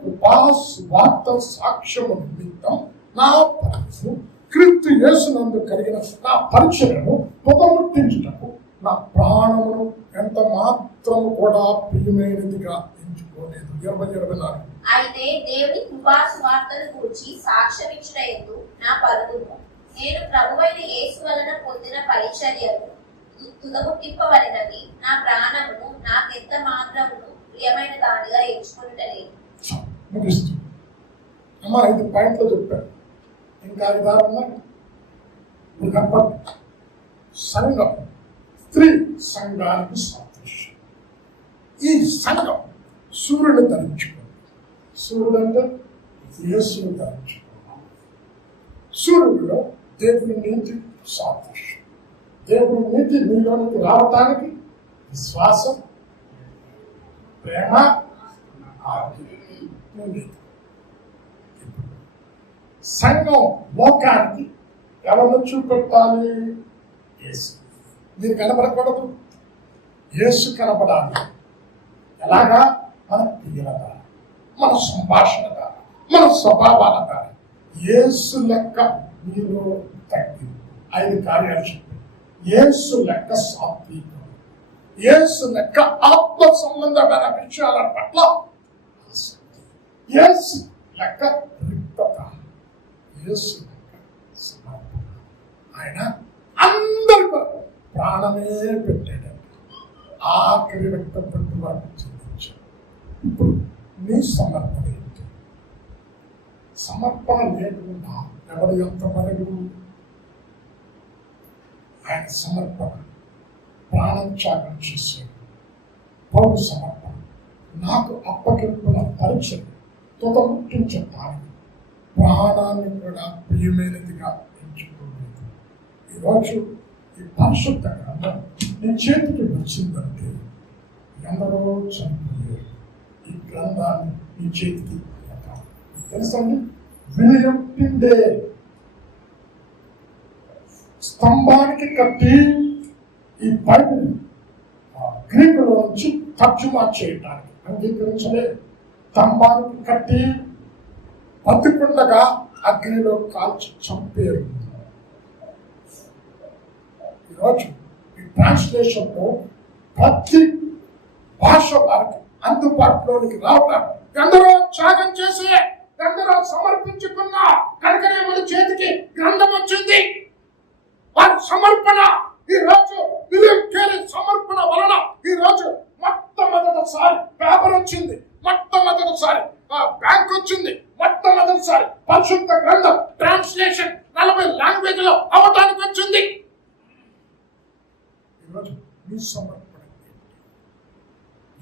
కృపాసువార్త సాక్ష్యము నిమిత్తం నా పరము క్రీస్తు యేసునందు కలిగిన నా పరిచయను తుదముట్టించుటకు నా ప్రాణమును ఎంత మాత్రము కూడా ప్రియమైనదిగా ఎంచుకోలేదు. 20:24. అయితే దేవుని కృపాసువార్తను గురించి సాక్ష్యం ఇచ్చుటయందు నా పరుగును నేను ప్రభువైన యేసు వలన పొందిన పరిచర్యను తుదముట్టింపబడినది నా ప్రాణమును నాకెంత మాత్రమును ప్రియమైన దానిగా ఎంచుకున్నట్లేదు. అమ్మా 5 పాయింట్లు చెప్పాడు, ఇంకా 5 ఉన్నాయి. సంఘం స్త్రీ సంఘానికి సాదృశ్యం. ఈ సంఘం సూర్యుని ధరించుకోవాలి. సూర్యుడు అంటే యేసుని ధరించుకోవాలి. సూర్యుడిలో దేవుని నీతి సాదృశ్యం. దేవుని నీతి నీలోనికి రావటానికి విశ్వాసం, ప్రేమ, నీతి. సంఘం లోకానికి ఎవరిని చూపెట్టాలి? యేసు. మీరు కనబడకూడదు, యేసు కనపడాలి. ఎలాగా? మన క్రియల ద్వారా, మన సంభాషణ ద్వారా, మన స్వభావాల ద్వారా. యేసు లెక్క మీరు తగ్గి 5 కార్యాలు చెప్పారు. యేసు లెక్క సాత్వికం, యేసు లెక్క ఆత్మ సంబంధమైన విషయాల పట్ల ఆసక్తి, యేసు లెక్క రిక్తత, యేసు లెక్క సమర్పణ. ఆయన అందరి కొరకు ప్రాణమే పెట్టాడంట. ఆఖరి రక్తం పెట్టి వారికి చెందించాడు. ఇప్పుడు నీ సమర్పణ ఏంటి? సమర్పణ లేకుండా ఎవరు ఎంత మనకు? ఆయన సమర్పణ, ప్రాణం త్యాగం చేశాడు. పౌరు సమర్పణ, నాకు అప్పగింపుల పరిచయం తుదముట్టించడానికి ప్రాణాన్ని కూడా ప్రియమైనదిగా ఎంచుకోలేదు. ఈరోజు ఈ పరిశుద్ధ గ్రంథం నీ చేతికి వచ్చిందంటే ఎందరో చనిపోయారు. ఈ గ్రంథాన్ని నీ చేతికి తెలుసండి. విలియం టిండే స్తంభానికి కట్టి ఈ బైబిల్ గ్రీకులో నుంచి తర్జుమా చేయటానికి అంగీకరించలే. స్తంభానికి కట్టి బతికుండగా అగ్నిలో కాల్చి చంపేరు. ఈరోజు ఈ ట్రాన్స్లేషన్ లో ప్రతి భాష వారికి అందుబాటులోనికి రావటం, ఎందరో త్యాగం చేసి ఎందరో సమర్పించుకున్నా కనుకనే మన చేతికి గ్రంథం వచ్చింది. వారి సమర్పణ ఈ రోజు విలియం కేరీ సమర్పణ వలన ఈ రోజు మొట్టమొదటిసారి పేపర్ వచ్చింది, మొట్టమొదటిసారి బ్యాంక్ వచ్చింది, మొట్టమొదటిసారి పరిశుద్ధ గ్రంథం ట్రాన్స్లేషన్ 40 లాంగ్వేజ్ లో అవటానికి వచ్చింది. ఈరోజు మీ సమర్పణ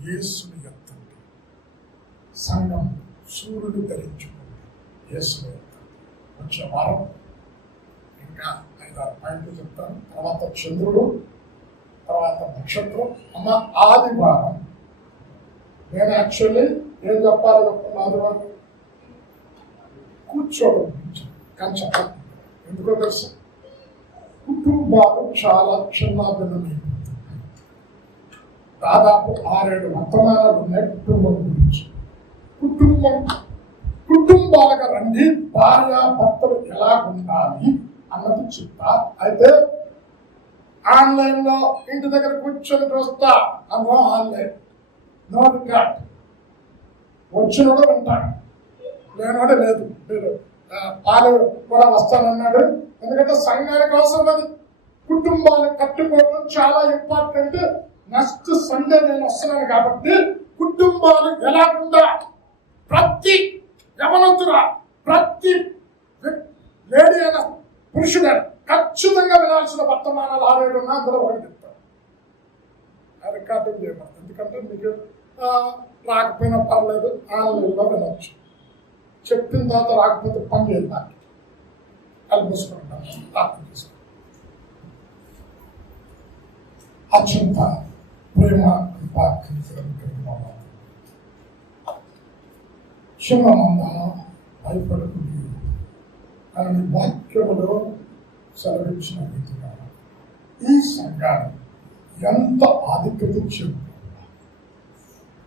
యేసుని ఎత్తండి. సంఘం సూర్యుడు ధరించుకోండి, యేసుని ఎత్తండి. వచ్చే వారం ఇంకా 5-6 పాయింట్లు చెప్తాను. తర్వాత చంద్రుడు, తర్వాత నక్షత్రం. అమ్మ ఆదివారం నేను యాక్చువల్లీ ఏం చెప్పాలి ఆదివారం కూర్చోవడం కానీ చెప్పాలి. ఎందుకో తెలుసు, కుటుంబాలు చాలా చిన్నాభిన్నమైపోతున్నాయి. దాదాపు 6-7 వర్తమానాలు ఉన్నాయి కుటుంబం గురించి. కుటుంబాలుగా రండి, భార్య భర్తలు ఎలా ఉండాలి అన్నది చెప్తా. అయితే ఆన్లైన్ లో ఇంటి దగ్గర కూర్చొని చూస్తా అన్నో ఆన్లైన్ నో రికార్డ్. వచ్చినోడు వింటాడు, లేనోడు లేదు. పాలు కూడా వస్తానన్నాడు. ఎందుకంటే సంఘానికి అవసరం అది. కుటుంబాలు కట్టుకోవడం చాలా ఇంపార్టెంట్. నెక్స్ట్ సండే నేను వస్తున్నాను కాబట్టి కుటుంబాలు ఎలా ఉందా, ప్రతి యవనతురా, ప్రతి లేడీ అయినా పురుషుడైనా ఖచ్చితంగా వినాల్సిన వర్తమానాలు 6-7 ఉన్నా అందులో ఒకటి చెప్తాను. రికార్డింగ్ చేయబడతాను. ఎందుకంటే మీకు రాకపోయినా పర్లేదు, ఆన్లైన్లో వినొచ్చు. చెప్పిన తర్వాత రాకపోతే పని లేదు. నాకు అది మూసుకుంటాను, ప్రార్థన చేసుకుంటాను. అత్యంత ప్రేమ చిన్నమంద భయపడుతుంది అని వాక్యములో సెలవించిన రీతిగా ఈ సంఘాన్ని ఎంత ఆధిక్యత చెబుతుందా,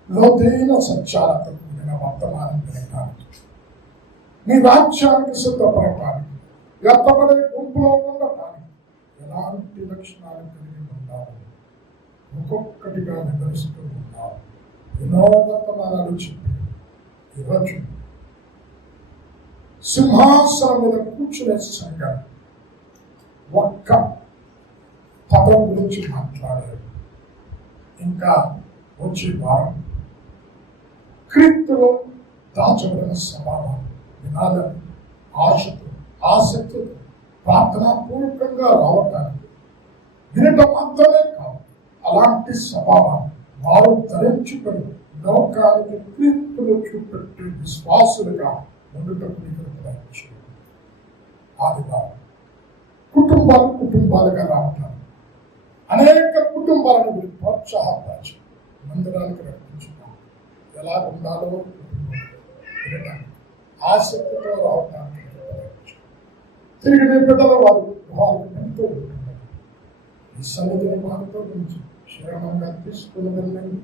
లోతైన సత్యాలతో కూడిన వర్తమానం వినటానికి, మీ రాజ్యానికి సిద్ధపడటానికి, ఎత్తబడే గుంపులో ఉండటానికి ఎలాంటి లక్షణాలు కలిగి ఉండాలి ఒక్కొక్కటిగా వివరిస్తూ ఉన్నారు. ఎన్నో వర్తమానాలు చెప్పి ఈరోజు సింహాసనం మీద కూర్చునే సంఘం ఒక్క పదం గురించి మాట్లాడారు. ఇంకా వచ్చే వారం క్రీస్తులో దాచబడిన స్వభావం వినాలని ఆశతో, ఆసక్తితో, ప్రార్థనాపూర్వకంగా రావటానికి వినటం మాత్రమే కాదు, అలాంటి స్వభావాన్ని వారు ధరించుకొని లోకానికి క్రీస్తులు చూపెట్టే విశ్వాసులుగా ఉండటం ఆదివారం కుటుంబాలుగా రావటానికి అనేక కుటుంబాలను మీరు ప్రోత్సాహపరచి మందిరానికి నడిపించున్నాం. ఎలా ఉండాలో వినడానికి ఆసక్తితో రావడానికి తిరిగి మీ బిడ్డల వారు గృహాలకు వెళ్తూ ఉంటున్నారు. ఈ సన్నిధిని వారితో నుంచి క్షేమంగా తీసుకుని వెళ్ళండి.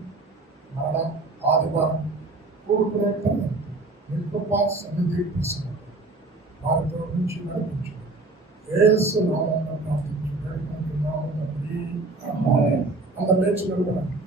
మరణ ఆదివారం కూడుకునే పని మీ కృపా సన్నిధి ప్రసన్న వారితో నుంచి నడిపించు. యేసు నామమున ప్రార్థించు వేడుకుంటున్నాము తండ్రి. ఆమేన్. అందరూ లేచి నిలబడండి.